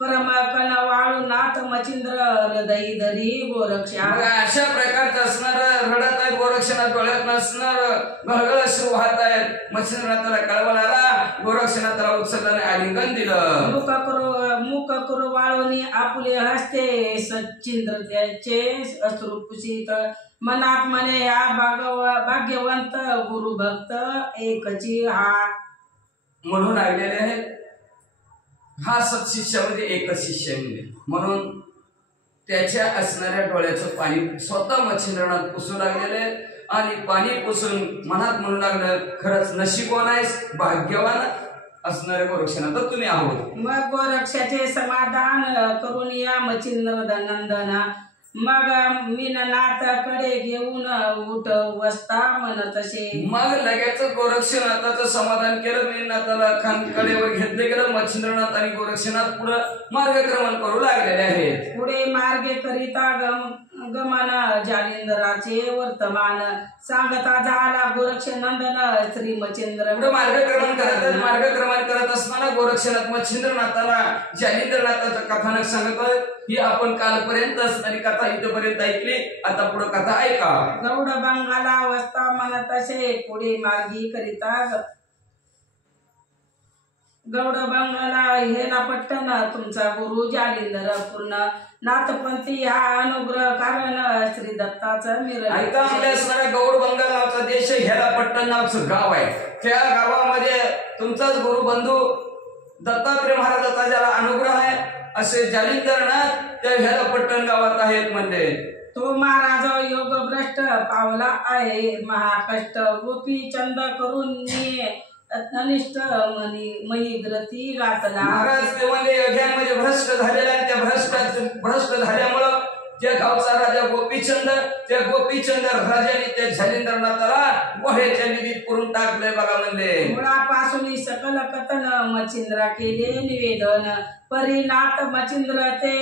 परम कण वाळू नाथ मचिंद्र हृदय धरी गोरक्षा. अशा प्रकारचं असणार रडत आहे गोरक्षनाथ डोळ्यात नसणार घळघळ अश्रू वाहत आहेत. मच्छिंद्रनाथाला कळवळ आला गोरक्षनाथाला उचलल्याने आलिंगन दिलं. मुख करू वाळूनी आपुले हस्ते सच्चिंद्र त्याचे अश्रू पुसित मनात म्हणे या भाग्यवंत गुरु भक्त एकची हा. म्हणून आलेले आहेत हा सत्शिष्यामध्ये एकच शिष्य म्हणजे म्हणून त्याच्या असणाऱ्या डोळ्याचं पाणी स्वतः मच्छिंद्रनाथ पुसू लागलेले आणि पाणी पुसून मनात म्हणू लागलं खरंच नशीबवान आहेस भाग्यवान असणारे गोरक्षनाथ तर तुम्ही आहोत. मग गोरक्षाचे समाधान करून या मच्छिंद्र नंदना मग मीननाथाकडे घेऊन उठ वस्ता म्हणत असे. मग लगेच गोरक्षनाथाचं समाधान केलं. मीननाथाला खानकडेवर घेतले गेलं. मच्छिंद्रनाथ आणि गोरक्षनाथ पुढे मार्गक्रमण करू लागलेले आहेत. पुढे मार्गे करिता गमन जालिंदराचे वर्तमान सांगता झाला गोरक्षनंदन श्री मच्छिंद्र. पुढे मार्गक्रमण करत असताना गोरक्षनाथ मच्छिंद्रनाथाला जालिंदरनाथाचं कथानक सांगत ही आपण कालपर्यंत असणारी कथा इथपर्यंत ऐकली आता पुढे कथा ऐका. गौड बंगाला वस्ता म्हणत असे पुढे मार्गी करिता गौड बंगाला हेला पट्टन तुमचा गुरु जालिंदर पूर्ण नाथपंथी हा अनुग्रह कारण श्री दत्ताचं मिरण. ऐका आपल्या असणाऱ्या गौड बंगाल नावचा देश हेला पट्टण नावचं गाव आहे. त्या गावामध्ये तुमचाच गुरु बंधू दत्तात्रय महाराजाचा ज्याला अनुग्रह आहे असे जालिंदरनाथ त्या हेलापट्टण गावात आहेत म्हणजे. तो महाराज योग भ्रष्ट पावला आहे महाकष्ट गोपी चंद करून अनिष्ट मही ग्रती घातला. महाराज ते म्हणजे भ्रष्ट झालेला आहे. त्या भ्रष्ट झाल्यामुळं त्या गावचा राजा गोपीचंद त्या गोपीचंद राजाने त्या जालिंदरनाथाला वहेच्या निधीत करून टाकले बघा म्हणले. मुळापासून सकल कथन मच्छिंद्रा केले निवेदन परिनाथ मच्छिंद्र ते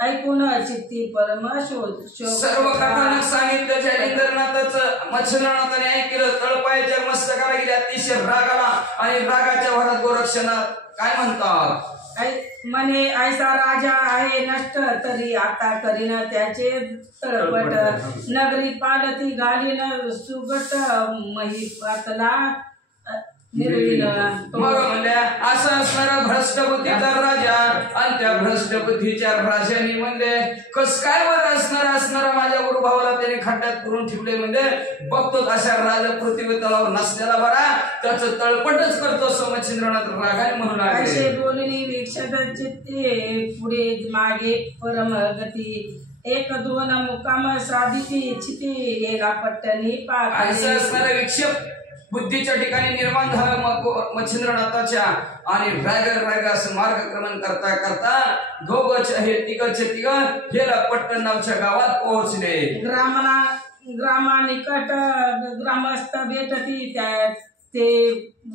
ऐकून चित्ती परम सर्व कथानक सांगितलं जालिंदरनाथाचं. मच्छिंद्रनाथाने ऐकलं तळपायाच्या मस्तकाला गेले अतिशय राग आला आणि रागाच्या भरात गोरक्षनाथ काय म्हणतात म्हणे ऐसा राजा आहे नष्ट तरी आता करीन त्याचे तळपट नगरी पालती घालीन सुगट मही पातला निर्विण मग म्हणल्या असं असणारा भ्रष्ट बुद्धीचा राजा आणि त्या भ्रष्ट बुद्धीच्या राजाने म्हणले कस काय वर असणारा माझ्या गुरुभावाला त्याने खड्ड्यात करून ठेवले म्हणजे बघतो अशा राजा पृथ्वी तलावर नसलेला बरा त्याचं तळपटच करतो समचिंद्रनाथ रागाने म्हणू लागले. असे बोलणी वीक्षक चित्ते पुढे मागे परमगती एक दोन मुकाम साधिती चिती एका पट्टणी पाक असं असणारा विक्षेप बुद्धीच्या ठिकाणी निर्माण झालं मच्छिंद्रनाथाच्या आणि राग असं मार्गक्रमण करता करता दोघच हे तिघ हेला पट्टण नावच्या गावात पोहोचले. ग्रामानिकट ग्रामस्थ भेटती त्या ते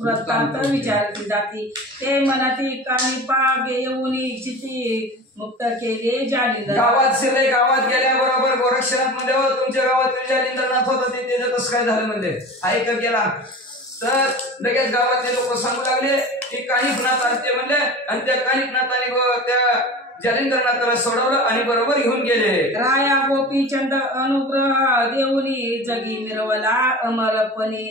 वृत्तांत विचारली जाती ते मनाती कानी पाग येऊन चिती मुक्त केले जालिंदर. गावात शिरले गावात गेल्याबरोबर गोरक्षनाथ मध्ये हो तुमच्या गावात जालिंदरनाथ होता ते कसं काय झालं म्हणजे ऐक गेला तर लगेच गावातले लोक सांगू लागले की कानिफनाथ आले म्हणले आणि त्या कानिफनाथाने त्या जालिंदरनाथाला सोडवलं आणि बरोबर घेऊन गेले. राया गोपीचंद अनुग्रह देऊनी जगी मिरवला अमरपणे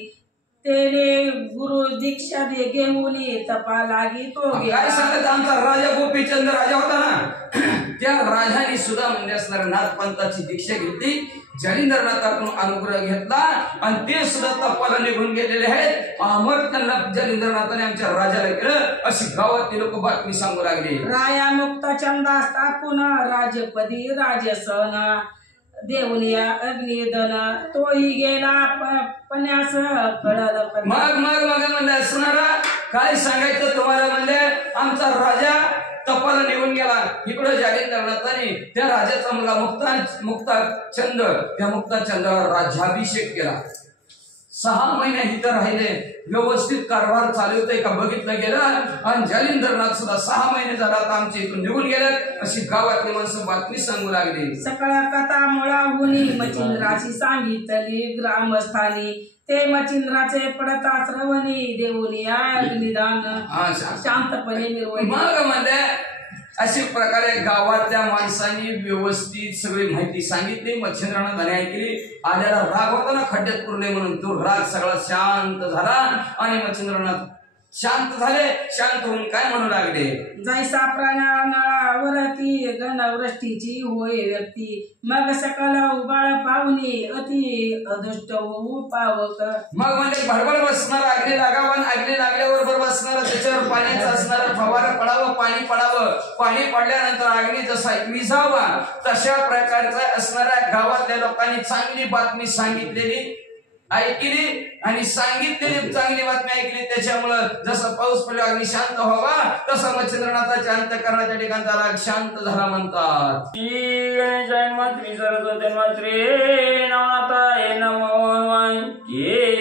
तेने गुरु दीक्षा दे घेऊन तपा लागी तो काय सांगत आमचा राजा गोपीचंद राजा होता ना त्या राजाने सुद्धा म्हणजे असणाऱ्या नाथपंथाची दीक्षा घेतली जालिंदरनाथाकडून अनुग्रह घेतला आणि ते सुद्धा तपाला निघून गेलेले आहेत. अमर त्यांना जालिंदरनाथाने आमच्या राजाला केलं अशी गावातली लोक बातमी सांगू लागली. राया मुक्त चंदा स्थापून राजपदी राजसन देऊनिया अग्निदन तोही गेला पण्यास कळलं. मग म्हणलं असणारा काय सांगायचं तुम्हाला म्हणले आमचा राजा तपाला निघून गेला. इकडं जालिंदरनाथाने त्या राजाचा मुलगा मुक्ताचंद त्या मुक्ताचंदावर राज्याभिषेक केला. 6 महिने इथं राहिले व्यवस्थित कारभार चालवतोय का बघितलं गेलं आणि जालिंदरनाथ सुद्धा 6 महिने झाला आता आमच्या इथून निघून गेलेत अशी गावातली माणसं बातमी सांगू लागली. सकाळ कथा मुळाहुनी मचिंद्राची सांगितली ग्रामस्थानी ते मचिंद्राचे पडता श्रवणी देऊनी अग्निदान शांतपणे मिरवली. मग म्हणजे अशा प्रकारे गावातल्या माणसांनी व्यवस्थित सगळी माहिती सांगितली. मच्छिंद्रनाथाने ऐकली. आल्याला राग होता ना खड्ड्यात पुरले म्हणून तो राग सगळा शांत झाला आणि मच्छिंद्रनाथ शांत झाले. शांत होऊन काय म्हणू लागले जैसा प्राणावरती गणवृष्टीची होय व्यक्ती मग सकल उबाळ पाहुणी अति अदुष्ट होऊ पावक. मग म्हणजे भडबड बसणार अग्नी लागावं अग्नी लागल्याबरोबर बसणार त्याच्यावर पाण्याचं असणार फवारं पडावं पाणी पडावं पाणी पडल्यानंतर अग्नी जसा विझावा तशा प्रकारचा असणाऱ्या गावातल्या लोकांनी चांगली बातमी सांगितलेली ऐकली आणि सांगितलेली चांगली बातमी ऐकली. त्याच्यामुळं जसं पाऊस पडला अग्नी शांत व्हावा तसा मच्छिंद्रनाथाच्या अंतःकरणाच्या ठिकाणचा राग शांत झाला म्हणतात.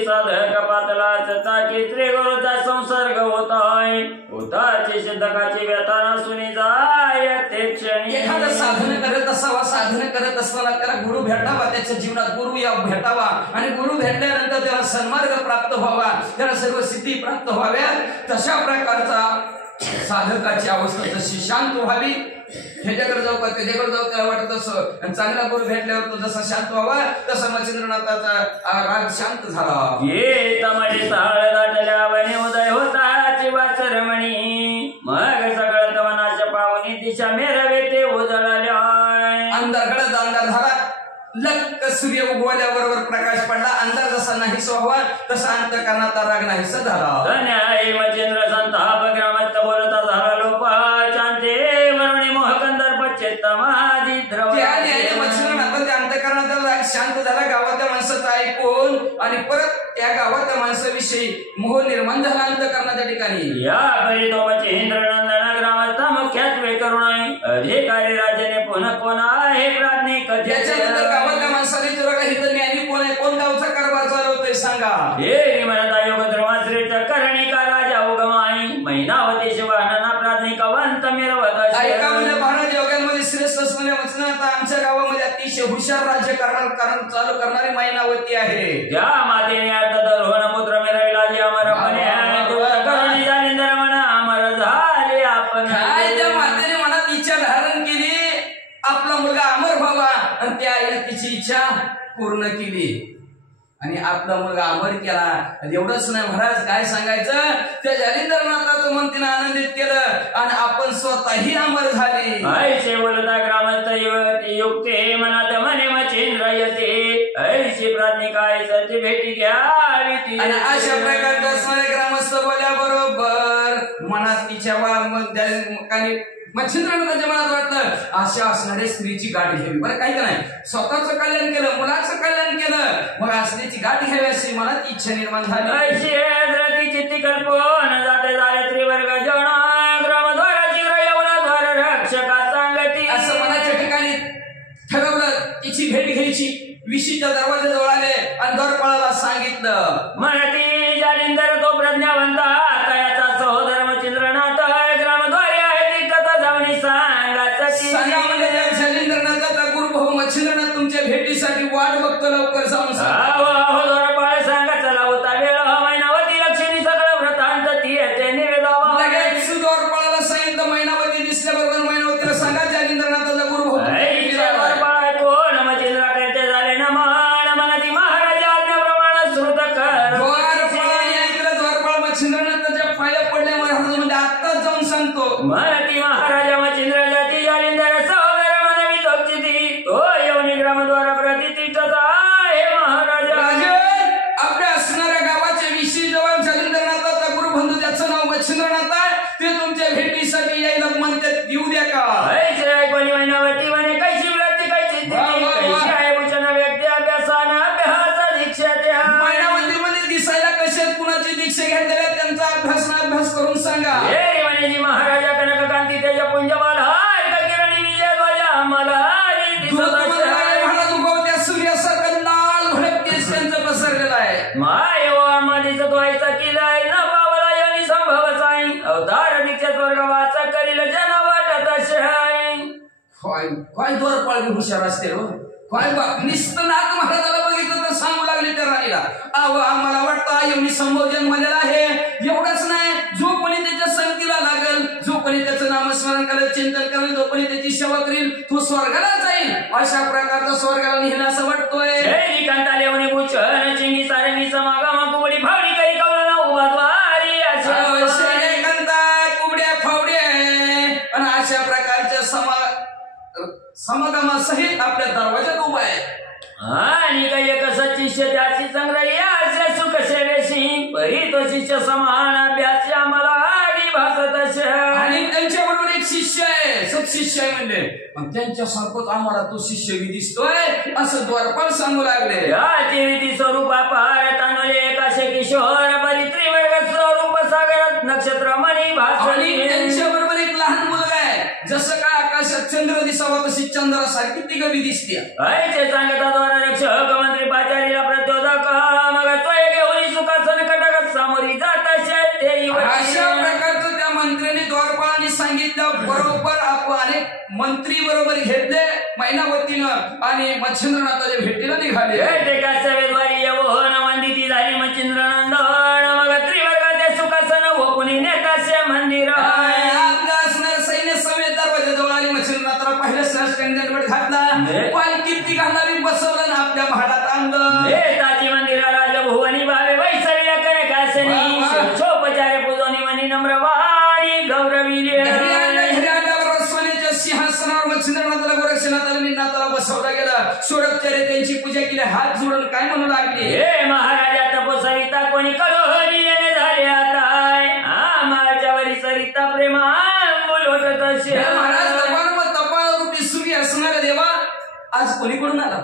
साधक पातलाच ताकी त्रिगुरुचा संसर्ग होताय होताची सिद्धकाची व्यथा सुनी जाय ते क्षणी. एखादं साधन करत असताना त्याला गुरु भेटावा त्याच्या जीवनात गुरु या भेटावा आणि गुरु भेटल्यानंतर त्याला सन्मार्ग प्राप्त व्हावा त्याला सर्व सिद्धी प्राप्त व्हाव्या तशा प्रकारचा साधकाची अवस्था जशी शांत व्हावी ह्याच्याकडे जाऊ का त्याच्याकडे जाऊ त्याला वाटत असं चांगला गुरु भेटल्यावर तो जसा शांत व्हावा तसा मच्छिंद्रनाथाचा राग शांत झाला. ये तमाशे साळ दाटल्या वने उदय होता चिवाचरमणी मग सगळं तवनाच्या पावनी दिशा मेरवे ते उजळल्या. अंधार झाला लक्क सूर्य उगवल्याबरोबर प्रकाश पडला. अंधार जसा नाहीस व्हावा तसा अंतःकरणाचा राग नाहीसा झाला. धन्याय मच्छिंद्र संताप ग्रामस्थ बोलता झाला लोप शांते मरुणी मोहकंदर पच्चेत माझी द्रव. मच्छिंद्रनाथाच्या अंतःकरणाचा राग शांत झाला गावातल्या माणसाचं ऐकून आणि परत त्या गावातल्या माणसाविषयी मोह निर्माण झाला अंतःकरणाच्या ठिकाणी. या परी तो मच्छिंद्रनंदन ग्रामस्थ मुख्यत्वे करून अधिकारी राजाने पुन्हा कोण आहे प्राज्ञिक. त्याच्यानंतर गावातल्या माणसाने तुला इथं ज्ञानी कोण आहे कोण गावचा कारभार चालवतोय सांगा. हे म्हणता योग ध्रुवाश्रेष्ठ करणी का राजा उगमाई महिनावती शिवानना प्राज्ञिकवंत मिरवत. ऐका म्हणजे महाराज योगांमध्ये श्रेष्ठ असणाऱ्या मच्छिंद्रनाथ आमच्या गावामध्ये अतिशय हुशार राज्य कारण चालू करणारी महिनावती आहे. त्या मातेने अर्थ धरून पुत्र मिरविला जी अमरपणे करणी जालिंदर म्हणा अमर झाले आपण. काय त्या मातेने मनात इच्छा धारण केली आपला मुलगा अमर व्हावा आणि त्या आईने तिची इच्छा पूर्ण केली. आणि आपला मुलगा अमर केला. एवढंच नाही महाराज, काय सांगायचं, त्या जालिंदरनाथाचं मंदिर आनंदित केलं आणि आपण स्वतःही अमर झाले. ऐसे बोलता ग्रामस्थ युक्ते मनात मने मचिंद्र येते ऐशी प्राज्ञिकाय सती भेटी घ्यावी ती. आणि अशा प्रकारचे असणारे ग्रामस्थ बोल्याबरोबर मनात तिच्या मच्छिंद्रनाथाच्या मनात वाटलं अशा असणाऱ्या स्त्रीची गाठ घ्यावी. बरं काही का नाही, स्वतःचं कल्याण केलं, मुलाचं कल्याण केलं, मग स्त्रीची गाठ घ्यावी अशी मनात इच्छा निर्माण झाली. ऐशी चित्ती कल्पना जाते झाले त्रिवर्ग जण ग्रामद्वाराची यवनाद्वार रक्षका सांगती. असं मनाच्या ठिकाणी ठरवलं, तिची भेट घ्यायची. विशीच्या दरवाजाजवळ आले आणि द्वारपाळाला सांगितलं, म्हणती जालिंदर तो प्रज्ञावंत याचा सहोदर मच्छिंद्रनाथ ग्रामद्वारे आहे ती कथा जाऊन सांगा म्हणजे जालिंदरनाथाचा गुरुभाऊ मच्छिंद्रनाथ तुमच्या भेटीसाठी वाट बघतो, लवकर जाऊन द्वारपाळ सांगा चला होता वेळ मैनावती लक्ष्मी सगळं व्रतांत ती येते निवेदावा. लगेच द्वारपाळाला सांगितलं, मैनावती दिसल्याबरोबर मैनावतीला सांगा जालिंदरनाथाचा गुरुभाऊ मराठी महाराजा मच्छिंद्र जाती जालिंदर सहोदर मनवी तोक्षिती तो येऊन ग्रामद्वारा प्रतिष्ठता हे महाराजा. आपल्या असणाऱ्या गावाच्या विशी जवळ जालिंदरनाथाचा गुरुबंधू ज्याचं नाव मच्छिंद्रनाथ आहे ते तुमच्या भेटीसाठी यायला म्हणतात, येऊ द्या का. कोणी महिनावती म्हणे कैशी वृत्ती कैशी कैशी आहे भूषण व्यक्ती अभ्यासानं अभ्यास दीक्षा त्या महिनावती मध्ये दिसायला कशा कुणाची दीक्षा घेतलेल्या त्यांचा अभ्यास करून सांगा. महाराजा कनककांती त्याच्या पुंजमाला किरणी विजय ध्वजा मला महाराज उगवत्या सूर्यासारखं लाल भडक केस त्यांचं पसरलेलं आहे. माय आम्हाला द्वायचा किलाय न पावला यांनी संभव साई अवतार दीक्षा स्वर्ग वाचा करील जन वाटत शाय. काय द्वारपाळ हुशार असते हो, काय नुसतं नाथ महाराजाला बघितलं तर सांगू लागले त्या राणीला, आम्हाला वाटतं एवढी संभव जन्मलेला आहे. एवढंच नाही, जो कोणी त्याच्या संगतीला लागल, जो कोणी त्याचं नामस्मरण करेल, चिंतन करेल, जो कोणी त्याची सेवा करेल तो स्वर्गाला जाईल. अशा प्रकारचा स्वर्गाला नेहला असं वाटतोय. कांताले भूषण चिंगी सारंगी समागम कुबडी फावडी काही कवला उभा द्वारी कांता कुबड्या फावड्या आणि अशा प्रकारच्या समागमासहित आपल्या दरवाजात उभा आहे. आणि काही कसं शिष्य त्याची संग्रही असे सुख सेवेशी परी तो शिष्य समान अभ्यास आम्हाला आधी भासत आणि त्यांच्याबरोबर एक शिष्य आहे, सत्शिष्य आहे म्हणजे, पण त्यांच्यासारखंच आम्हाला तो शिष्य दिसतोय असं द्वारपाळ सांगू लागले. याचे विधी स्वरूप पार तांदळे एकाशे किशोर बरी त्रिवर्ग स्वरूप सागरात नक्षत्र मणी भाषण. त्यांच्याबरोबर एक लहान मुलगा आहे, जसं काय आकाशात चंद्र दिसावा तशी चंद्रासारखी ती गवी दिसते. ऐचे सांगता द्वारा रक्षक मंत्री पाचारीला प्रचोदक मग तो घेऊन सुखासन कटक सामोरी जात अशा प्रकारचं त्या मंत्र्यांनी द्वारपाळांनी सांगितलं. बरोबर आपण मंत्री बरोबर घेतले मैनावतीनं आणि मच्छिंद्रनाथाच्या भेटीला निघाले. वेद्वारी येऊन वंदिती झाली मच्छिंद्रनंदन मग त्रिवर्गाचे सुखासन व कुणी नेताचे मंदिर. आपल्या असणाऱ्या सैन्य समेत दरवाजाजवळ आली. मच्छिंद्रनाथाला पहिलं सहस्त्रंगण घातला, पालखीत ती घालणारी बसवलं ना आपल्या महालात आणलं. नेताची मंदिरा राजभुवनी भावे वैसर्य कनकासनी शोपचारे पूजनी मनी नम्रवाणी गौरविले. सिंहासनावर मच्छिंद्रनाथाला गोरक्षनाथाला निनाथाला बसवला गेला. षोडोपचार्य त्यांची पूजा केली, हात जोडून काय म्हणू लागले, हे महाराजा तपोसरिता कोणी कलोहरी झाले आता माझ्यावरी सरिता प्रेमा बोलवत असे. महाराज तपारूपी सूर्य असणारा देवा आज कोणीकडून आला.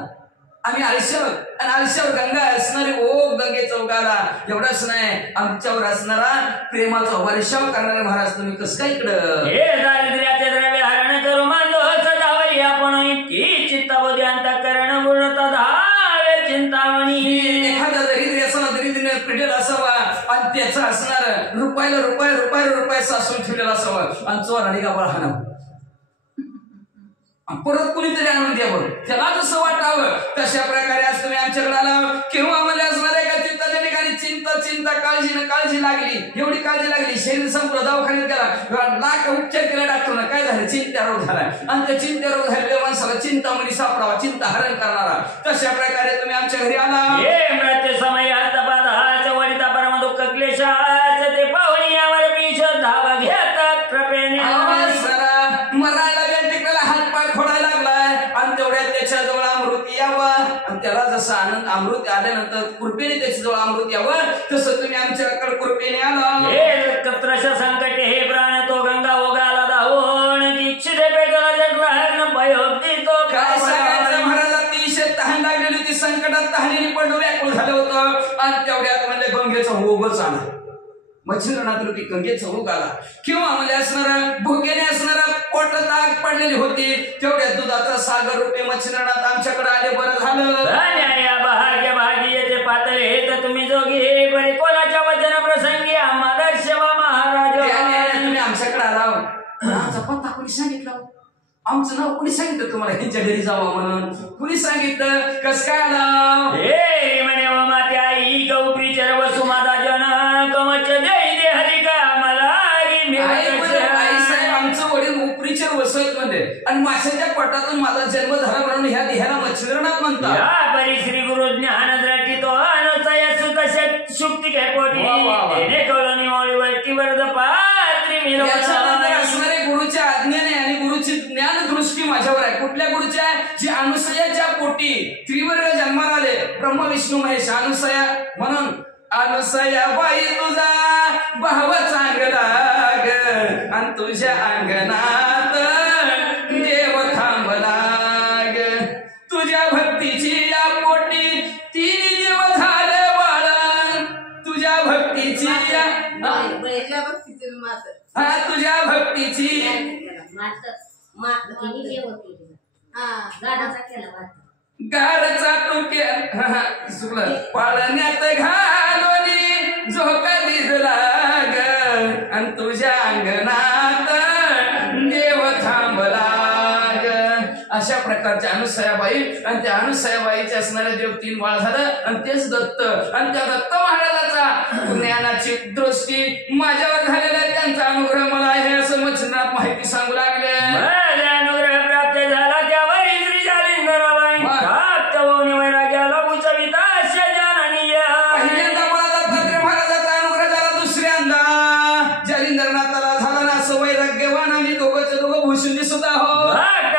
आम्ही आयुष्यावर आणि आयुष्यावर गंगा असणारे ओ गंगेचा उगाला. एवढंच नाही, आमच्यावर असणारा प्रेमाचा वर्षाव करणारे महाराज तुम्ही कसं काय इकडं. हे दारिद्र्याचे द्रव्य हरण करू मांडो सदावरी आपण की चित्ताबोधी अंतःकरण पूर्णता धावे चिंतामणी. एखादा दरिद्री असावा, दरिद्रीने पिढेला असावा आणि त्याचं असणार रुपये सासून ठेवलेला असावा आणि चोराडी का बळा परत कुणीतरी आणून द्यावं, त्याला जसं वाटावं तशा प्रकारे आज तुम्ही आमच्याकडे आला. केव्हा आम्हाला असणार आहे का चित्ताच्या ठिकाणी चिंता चिंता काळजी लागली, एवढी काळजी लागली, शरीर संपलं, दवाखान्यात गेला, लाख उपचार केला डॉक्टरनं, काय झालं, चिंता रोग झाला. आणि त्या चिंता रोग झालेल्या माणसाला चिंतामणी सापडावा, चिंता हरण करणारा. तशा प्रकारे तुम्ही आमच्या घरी आला. मृत्यू समय हस्तपादाच वडिता परम दुःख क्लेशाच ते पाहुणी यावर पीछ धावा घेतात कृपेने. मरायला व्यक्तीला हात पाय खोडायला लागलाय आणि तेवढ्यात त्याच्याजवळ अमृत यावं, आणि त्याला जसं आनंद अमृत आल्यानंतर कृपेने त्याच्याजवळ अमृत यावं, तसं तुम्ही आमच्याकडे कृपेने आला. हे कत्रश संकटे हे प्राण तो गंगा ओगाला धावून इच्छिते पेटला जगला भयोक्ती तो. काय सांगायचं, महाराज अतिशय तहान लागलेली होती, संकटात तहानेने पडून व्याकुळ झालं होतं. आणि तेवढ्यात म्हणजे गंगेचा ओघच आला, मच्छिंद्रनाथ रूपी गंगेचा ओघ आला. किंवा म्हणजे असणारा भुकेने असणारा पोटात आग पडलेली होती, तेवढ्या दुधाचा सागर रूपी मच्छिंद्रनाथ आमच्याकडे आले, बरं झालं. भाग्य भागी येते पातळे तर तुम्ही जोगी हे बरे कोणाच्या वचन प्रसंगी आम्हाला सेवा महाराज. तुम्ही आमच्याकडे आला, आमचा पत्ता कोणी सांगितला, आमचं नाव कोणी सांगितलं तुम्हाला ह्यांच्या घरी जावं म्हणून, कुणी सांगितलं, कस काय आला. हे म्हणे व माते आई गौपी चर वसु माझा जन कमच देई दे हरी का मला. आई साहेब आमचं वडील उपरीचर वसत मध्ये आणि माशाच्या पोटातून माझा जन्म झाला म्हणून ह्या देहाला मच्छिंद्रनाथ म्हणतात. या परी श्री गुरु ज्ञान द्रष्टी तो अनुसया सुत शुक्ती काय पोटी देणे कळणी ओळीवरती वरद पात्री मिळवला. याच्यानंतर असणारे गुरुच्या आज्ञेने आणि गुरुची ज्ञान दृष्टी माझ्यावर आहे. कुठल्या गुरुच्या, जी अनुसयाच्या पोटी त्रिवर्ग जन्माला आले, ब्रह्म विष्णू महेश. अनुसया म्हणून अनुसया बाई तुझा भाव चांगला ग, आणि तुझ्या अंगणात देव थांबला ग. तुझ्या भक्तीची या पोटी तिन्ही देव झाले बाळा, तुझ्या भक्तीची या तुझ्या भक्तीची गाडचा टोके चुकलं, पाळण्यात घालवली झोकाली लाग, आणि तुझ्या अंगणात देव थांबला ग. अशा प्रकारच्या अनुसयाबाई, आणि त्या अनुसयाबाईचे असणारे देव 3 बाळ झालं, आणि तेच दत्त. आणि त्या दत्त महाराजाचा ज्ञानाची दृष्टी माझ्यावर झालेला आहे, त्यांचा अनुग्रह मला आहे असं मच्छिंद्रनाथ माहिती सांगू लागले. अनुग्रह प्राप्त झाला त्यावर श्री जालिंदराबाई वैराग्याला उचविता अशा जाणनीय. पहिल्यांदा मला दत्तात्रय महाराजाचा अनुग्रह झाला, दुसऱ्यांदा जालिंदरनाथाला झाला ना. असं वैराग्यवान आम्ही दोघंचे दोघं भूषून दिसत आहोत.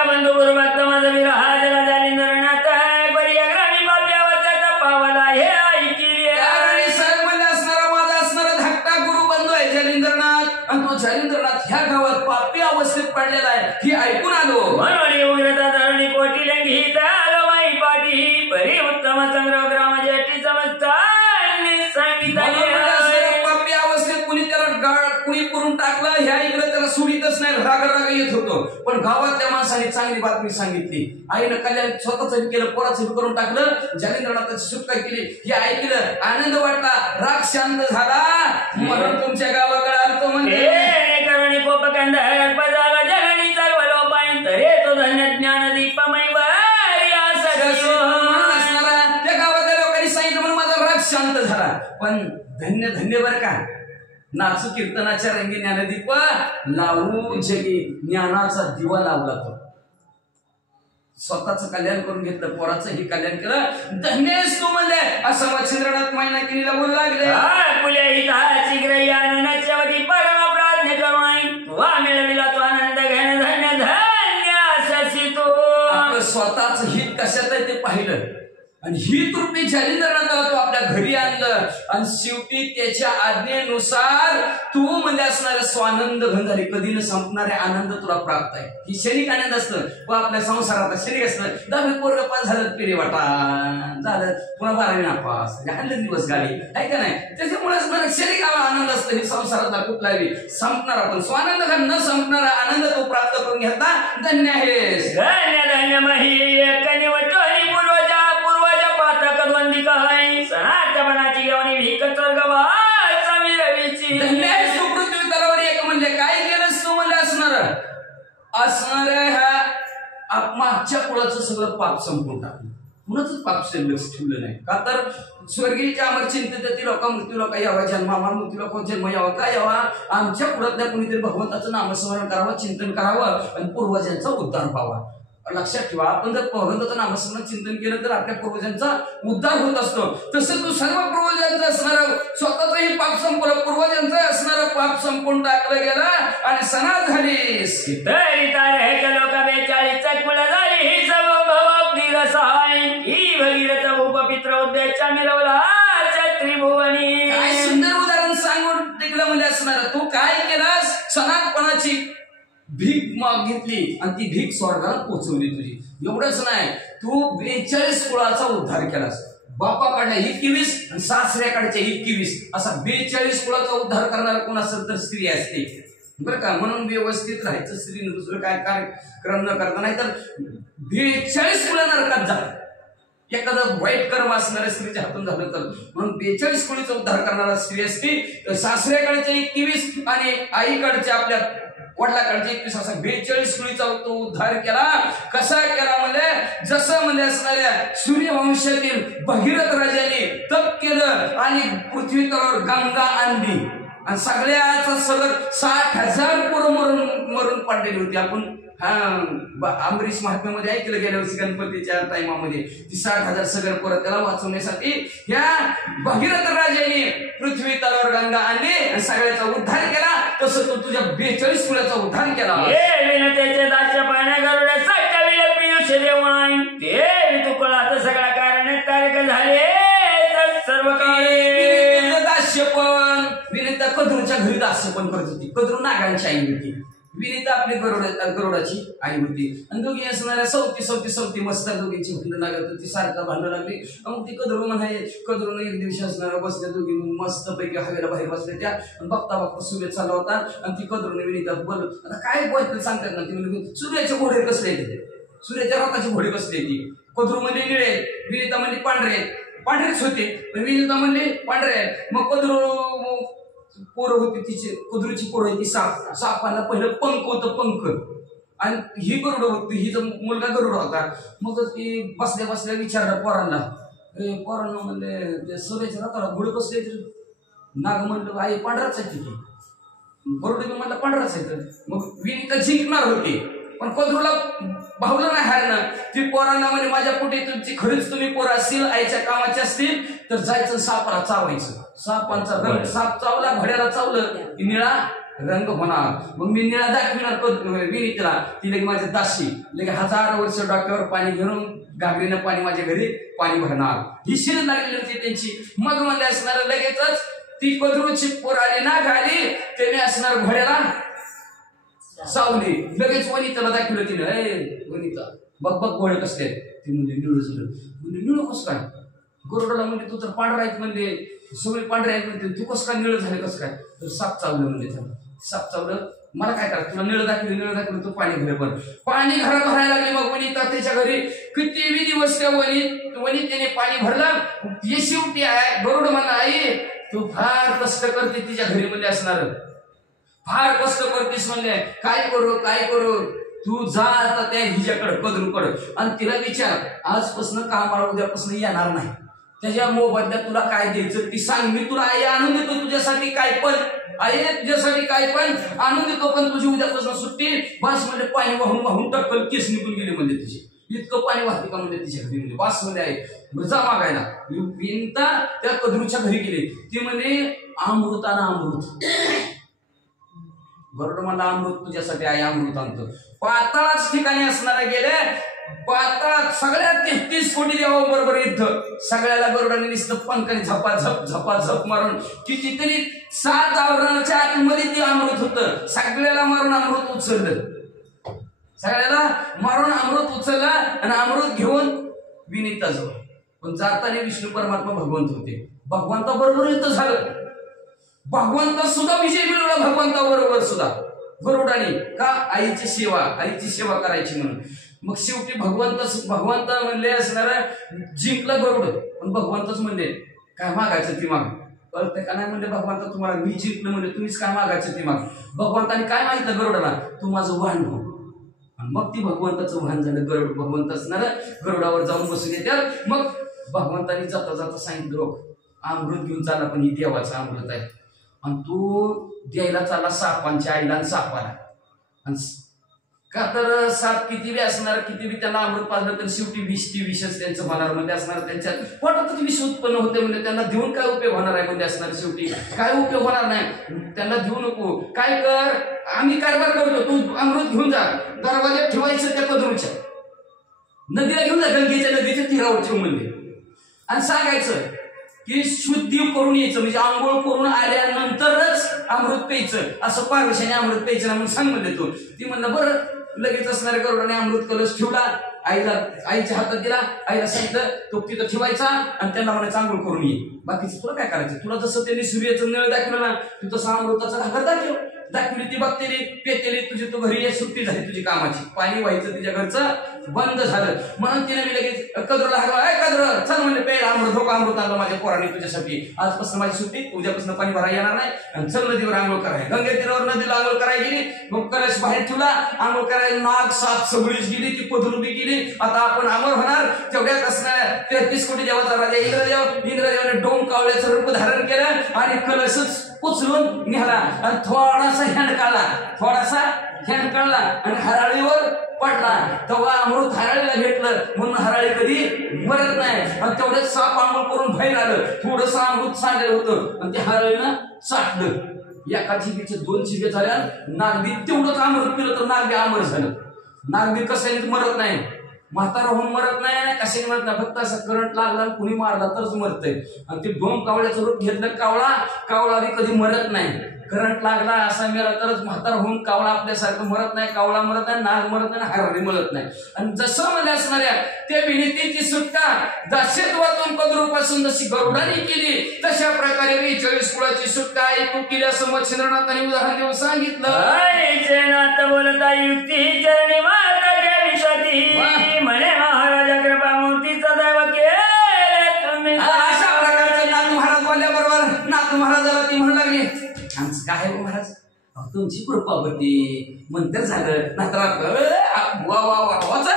बंधू गुरुभक्त माझा वीर हा जला जालिंदरनाथ पर्याग्रामी बाप्यावरचा पावला हे ऐकिले. साहेब म्हणजे असणारा माझा असणारा धाकटा गुरु बंधू आहे जालिंदरनाथ, आणि तो जालिंदरनाथ ह्या गावात पापी अवस्थेत पडलेला आहे हे ऐकून आलो. म्हणून उग्रता धरणी कोटी लंघित आलो माई पाठी परी उत्तम संग्रह ग्राम जेठी समजतानी सांगितले. पापी अवस्थेत कुणी त्याला कुणी पुरून टाकलं, ह्या इकडे त्याला सोडीतच नाही, राग येत होतो. पण गावातल्या माणसाने चांगली बातमी सांगितली, आईनं कल्याण स्वतःच केलं, पोराचं करून टाकलं, जालिंदरनाथाची सुटका केली, हे ऐकलं, आनंद वाटला, राग शांत झाला, म्हणून तुमच्या गावाकडे आलतो. म्हणजे करणी पोपकंद पदाला जगणी चालवलो पाहिजे तरे तो धन्य ज्ञान दीपमय असणारा त्या गावातल्या लोकांनी सांगितलं म्हणून माझा राग शांत झाला. पण धन्य धन्य बर का, नाचू कीर्तनाच्या रंगी ज्ञानदीप लावू जगी ज्ञानाचा दिवा लावला. तो स्वतःच कल्याण करून घेतलं, पोराचंही कल्याण केलं. धन्यस तू म्हणले असं मच्छिंद्रनाथ मायनाकिनीला बोलू लागले. परम प्राज्ञ करुणाई तुवा मिळविला तो आनंद घेणं धन्य धन्य अससी तो. आपलं स्वतःच हित कशात आहे ते पाहिलं, आणि ही रूपी जालिंदरनाथाला तो आपल्या घरी आणलं, आणि शेवटी त्याच्या आज्ञेनुसार तू म्हणजे असणारे स्वानंद घन झाले. कधी न संपणारे आनंद तुला प्राप्त आहे. ही क्षणिक आनंद असतं, व आपल्या संसारात क्षणिक असतं. 10वी पोरग पास झालं, पिढी वाटा झालं, पुन्हा 12वी नापास, हल्ले दिवस गाडी आहे का नाही. त्याच्यामुळे क्षणिक आनंद असतो. हे संसारातला कुठलाही संपणारा पण स्वानंद घन न संपणारा आनंद तो प्राप्त करून घेतला. धन्य आहेस, धन्य धन्य मही कनी वटोनी पूर्वजा सनातपणाची घेऊन विकत धन्य आहेस तू पृथ्वी तलावर. एक म्हणजे काय केलंस तू म्हणजे असणार ह्या मागच्या कुळाचं सगळं पाप संपून टाकलं. कुणाच पाप लक्ष ठेवलं नाही का तर स्वर्गीच्या अमर चिंतित लोक मृत्यू लोक यावा जन्मामा मृत्यू लोक जन्म यावा का यावा आमच्या पुढातल्या कुणीतरी भगवंताचं नामस्मरण करावं चिंतन करावं आणि पूर्वजांचा उद्धार व्हावा. लक्षात ठेवा आपण जर भगवंताचं नामस्मरण चिंतन केलं तर आपल्या पूर्वजांचा उद्धार होत असतो. तसं तू सर्व पूर्वजांचं असणारं स्वतःचंही पाप संपलं पूर्वजांचं असणारं पाप संपून टाकलं गेलं आणि सनात झालीस. तरी तार हे लोक 42 कुल झाली ही समभव दिगसाय ही भगीरथ उपपित्र उद्देशा मिळवला त्रिभुवनी. काय सुंदर उदाहरण सांगून टिकलं म्हणजे असणार तू काय केलास सनातपणाची भीक मागितली आणि ती भीक स्वर्गाला पोहोचवली तुझी. एवढंच नाही तू 42 कुळाचा उद्धार केलास. बापाकडल्या 21 आणि सासऱ्याकडच्या 21 असा 42 कुळाचा उद्धार करणारा कोण असेल तर स्त्री असते बरं का. म्हणून व्यवस्थित राहायचं स्त्रीने दुसरं काय कार्यक्रम न करता नाही तर 42 कुळा नरकात झालं. एखादं वाईट कर्म असणाऱ्या स्त्रीच्या हातून झालं तर म्हणून 42 कुळीचा उद्धार करणारा स्त्री असते. सासऱ्याकडच्या 21 आणि आईकडच्या आपल्या वडिलाकडचे 21 असा 42 कुळीचा तो उद्धार केला. कसा केला म्हणजे जसं म्हणजे असणाऱ्या सूर्यवंशातील भगीरथ राजाने तप केलं आणि पृथ्वी तलावर गंगा आणली आणि सगळ्याचा सगळं 60,000 पोरं मरून पडलेली होती. आपण अमरीश महात्म्यामध्ये ऐकलं गेल्या वर्षी गणपतीच्या टाइमामध्ये ती 60,000 सगळं पोरं त्याला वाचवण्यासाठी ह्या भगीरथ राजाने पृथ्वी तलावर गंगा आणली आणि सगळ्याचा उद्धार केला. तसं तो तुझ्या 42 कुळाचा उद्धार केला. सगळा कारण तारक झाले सर्व दास्य पण विनिता कद्रूच्या घरी दास्य पण करत होती. कद्रू नागांची आई होती. विनिता आपली गरुडाची आई होती आणि दोघी असणाऱ्या सवती मस्त दोघींची भांडण लागत ती सारखं भांडण लागली. मग ती कद्रू म्हणाय कद्रून एक दिवशी असणाऱ्या बसल्या दोघी मस्त पैकी हवेला बाहेर बसल्या त्या बघता सूर्य चालला होता आणि ती कद्रूने विनिता बोल आता काय बोलते सांगतात ना ती म्हणजे सूर्याचे घोडे कसले येते सूर्याच्या रथाचे घोडे कसले ती. कद्रू म्हणजे निळे विनिता म्हणजे पांढरेच होते पण विनिता म्हणले पांढरे. मग कद्रू पोरं होती तिची कद्रूची पोरं होती सापाला पहिलं पंख होतं पंख आणि ही गरुड होती हिचा मुलगा गरुड होता. मग ती बसल्या विचारलं पोरांना म्हणले ते सूर्याच्या रथाला घोडे बसले तर नाग म्हणलं आई पांढराच आहे तिथे गरुड मी म्हणलं पांढराच आहे तर मग विनिता जिंकणार होती पण कद्रूला भावलं नाही हारणं. ती पोरांना म्हणजे माझ्या पोटी तुमची खरीच तुम्ही पोरं असतील आईच्या कामाचे असतील तर जायचं सापाला चावायचं. सापांचा रंग साप चावला घड्याला चावलं की निळा रंग होणार. मग मी निळा दाखविणार विनितीला ती लगे माझ्या दाशी लगे 1000 वर्ष डोक्यावर पाणी घेऊन घागरीनं पाणी माझ्या घरी पाणी भरणार. ही शिर लागलेली होती त्यांची. मग म्हणजे असणार लगेचच ती कद्रूची पोराली ना घाली त्याने असणार घोड्याला सावली. लगेच वनिताला दाखवलं तिनं वनिता बघ घोडे कसले ती म्हणजे निळू झालं. म्हणजे निळू कसं काय गरुडाला म्हणजे तू तर पांढरा आहेत म्हणजे सगळे पांढरे आहेत म्हणजे तू कसं काय निळं झालं कसं काय तर साप चावलं म्हणजे त्याला साप चावलं मला काय करायचं तुला निळं दाखवलं तू पाणी घरी पण पाणी घरात भरायला लागले. मग वनिता त्याच्या घरी किती दिवस त्या वनितेने पाणी भरलं. हे शेवटी आहे गरुड म्हणा आई तू फार कष्ट करते तिच्या घरी म्हणजे असणार फार कष्ट करतेस म्हणले काय करू तू जा आता त्या हिच्याकडे कद्रूकडे आणि तिला विचार आजपासून कामाला उद्यापासून येणार नाही त्याच्या मोबदल्यात तुला काय द्यायचं ती सांग मी तुला आई आणून देतो तुझ्यासाठी काय पण आई तुझ्यासाठी काय पण आणून देतो पण तुझी उद्यापासून सुट्टी बस म्हणजे पाणी वाहून टक्कल केस निघून गेली म्हणजे तिची इतकं पाणी वाहते का म्हणजे तिच्या घरी म्हणजे बस मध्ये आहे जा मागायला. विनिता त्या कद्रूच्या घरी गेली. ती म्हणजे अमृताना अमृत गरुड म्हणला अमृत तुझ्यासाठी आई अमृत आणतो. पाताळाच ठिकाणी असणारे गेले पाताळात सगळ्यात 33 कोटी देवाबरोबर युद्ध सगळ्याला गरुडाने नुसतं पंखाने झपाझप मारून कितीतरी 7 आवरणाच्या आतमध्ये ते अमृत होतं. सगळ्याला मारून अमृत उचललं आणि अमृत घेऊन विनिता जवळ पण जाताना विष्णू परमात्मा भगवंत होते. भगवंताबरोबर युद्ध झालं. भगवंत सुद्धा विजय मिळवला भगवंताबरोबर सुद्धा गरुडाने का आईची सेवा करायची म्हणून. मग शेवटी भगवंत म्हणले असणार जिंकलं गरुड पण भगवंतच म्हणले काय मागायचं ती माग कळतं का नाही म्हणले भगवंत तुम्हाला मी जिंकलं म्हणजे तुम्हीच काय मागायचं ती माग. भगवंताने काय मागितलं गरुडाला तू माझं वाहन हो मग ती भगवंताचं वाहन झालं गरुड. भगवंत असणार गरुडावर जाऊन बसून येतात. मग भगवंतानी जाता जाता सांगितलं अमृत घेऊन चालला, पण ही देवाचं अमृत आहे आणि तू द्यायला चालला सापांच्या आईला आणि सापाला. का तर साप किती बी असणार, किती बी त्यांना अमृत पाजलं तर शेवटी विषच त्यांचं होणार मध्ये असणार. त्यांच्या पोटातच विष उत्पन्न होते म्हणजे त्यांना देऊन काय उपयोग होणार आहे मध्ये असणार. शेवटी काय उपयोग होणार नाही. त्यांना देऊ नको. काय कर, आम्ही कारभार करतो, तू अमृत घेऊन जा, दरवाज्यात ठेवायचं त्या कदरूच्या, नदीला घेऊन जा, गंगेच्या नदीच्या तीरावर ठेवून म्हणजे, आणि सांगायचं की शुद्धी करून यायचं, म्हणजे आंघोळ करून आल्यानंतरच अमृत प्यायचं. असं पारवशाने अमृत प्यायचं ना म्हणून सांग म्हणले तू. ती म्हणलं बरं. लगेच असणाऱ्या गरुडाने अमृत कलश ठेवला, आईच्या हातात दिला. आईला सांगितलं तो तिथं ठेवायचा आणि त्यांना म्हणायचं आंघोळ करून ये. बाकीचं तुला काय करायचं, तुला जसं त्यांनी सूर्याचं नळ दाखवलं ना, तू तसं अमृताचा घागर दाखवली. ती बघतेली पेतेली, तुझी तू घरी ये, सुट्टी झाली तुझी कामाची. पाणी व्हायचं तिच्या घरचं बंद झालं. म्हणून तिने मी लगेच कदरला हागवा, कदर चल म्हणले प्यायला अमृत. धोका अमृत आणलं माझ्या पोराने तुझ्यासाठी. आजपासून माझी सुट्टी, उद्यापासून पाणी भरायला येणार नाही. आणि चल नदीवर आंघोळ करायला. गंगे तीरावर नदीला आंघोळ करायला गेली. मग कलश बाहेर ठेवला, आंघोळ करायला. नाग साप सगळीच गेली, ती पदरुबी गेली. आता आपण अमर होणार. तेवढ्यात असणाऱ्या 33 कोटी देवाचा राजा इंद्रदेवाने डोम कावळ्याचं रूप धारण केलं आणि कलशच उचलून निघाला आणि थोडासा हँड काढला आणि हराळीवर पडला. तेव्हा अमृत हराळीला भेटलं. म्हणून हराळी कधी मरत नाही. आणि तेवढ्यात साप आंघोळ करून बाहेर आलं. थोडंसं अमृत सांडलं होतं आणि ते हराळीनं साठलं. एका चिबीचे 2 चिबे झाल्या. नागबी तेवढंच अमृत पिलं तर नागबी अमर झालं. नागबी कसं मरत नाही, म्हातारा होऊन मरत नाही, कशाने मरत नाही. फक्त असं करंट लागला कुणी मारला तरच मरतंय. आणि ते डोम कावळ्याचं रूप घेतलं. कावळा बी कधी मरत नाही. करंट लागला असा मेला तरच म्हातारा होऊन. कावळा आपल्यासारखं मरत नाही, कावळा मरत नाही, नाग मरत नाही, हरणी मरत नाही. आणि जसं मला असणाऱ्या त्या विनंतीची सुटका दास्यत्वातून कद्रूपासून जशी गरुडाने केली, तशा प्रकारे 42 कुळाची सुटका ऐकू केली असं मच्छिंद्रनाथांनी उदाहरण देऊन सांगितलं. बोलता युक्ती चरणी माताच्या विषाती म्हणे महाराजा कृपा मूर्तीचा दैव केले तुम्ही. अशा प्रकारचे नाथ महाराज बोलल्याबरोबर नाथ महाराजाला ती म्हणू लागली आमचं काय आहे महाराज, तुमची कृपा होती म्हणतर झालं. नात्र वा वा वा वाचा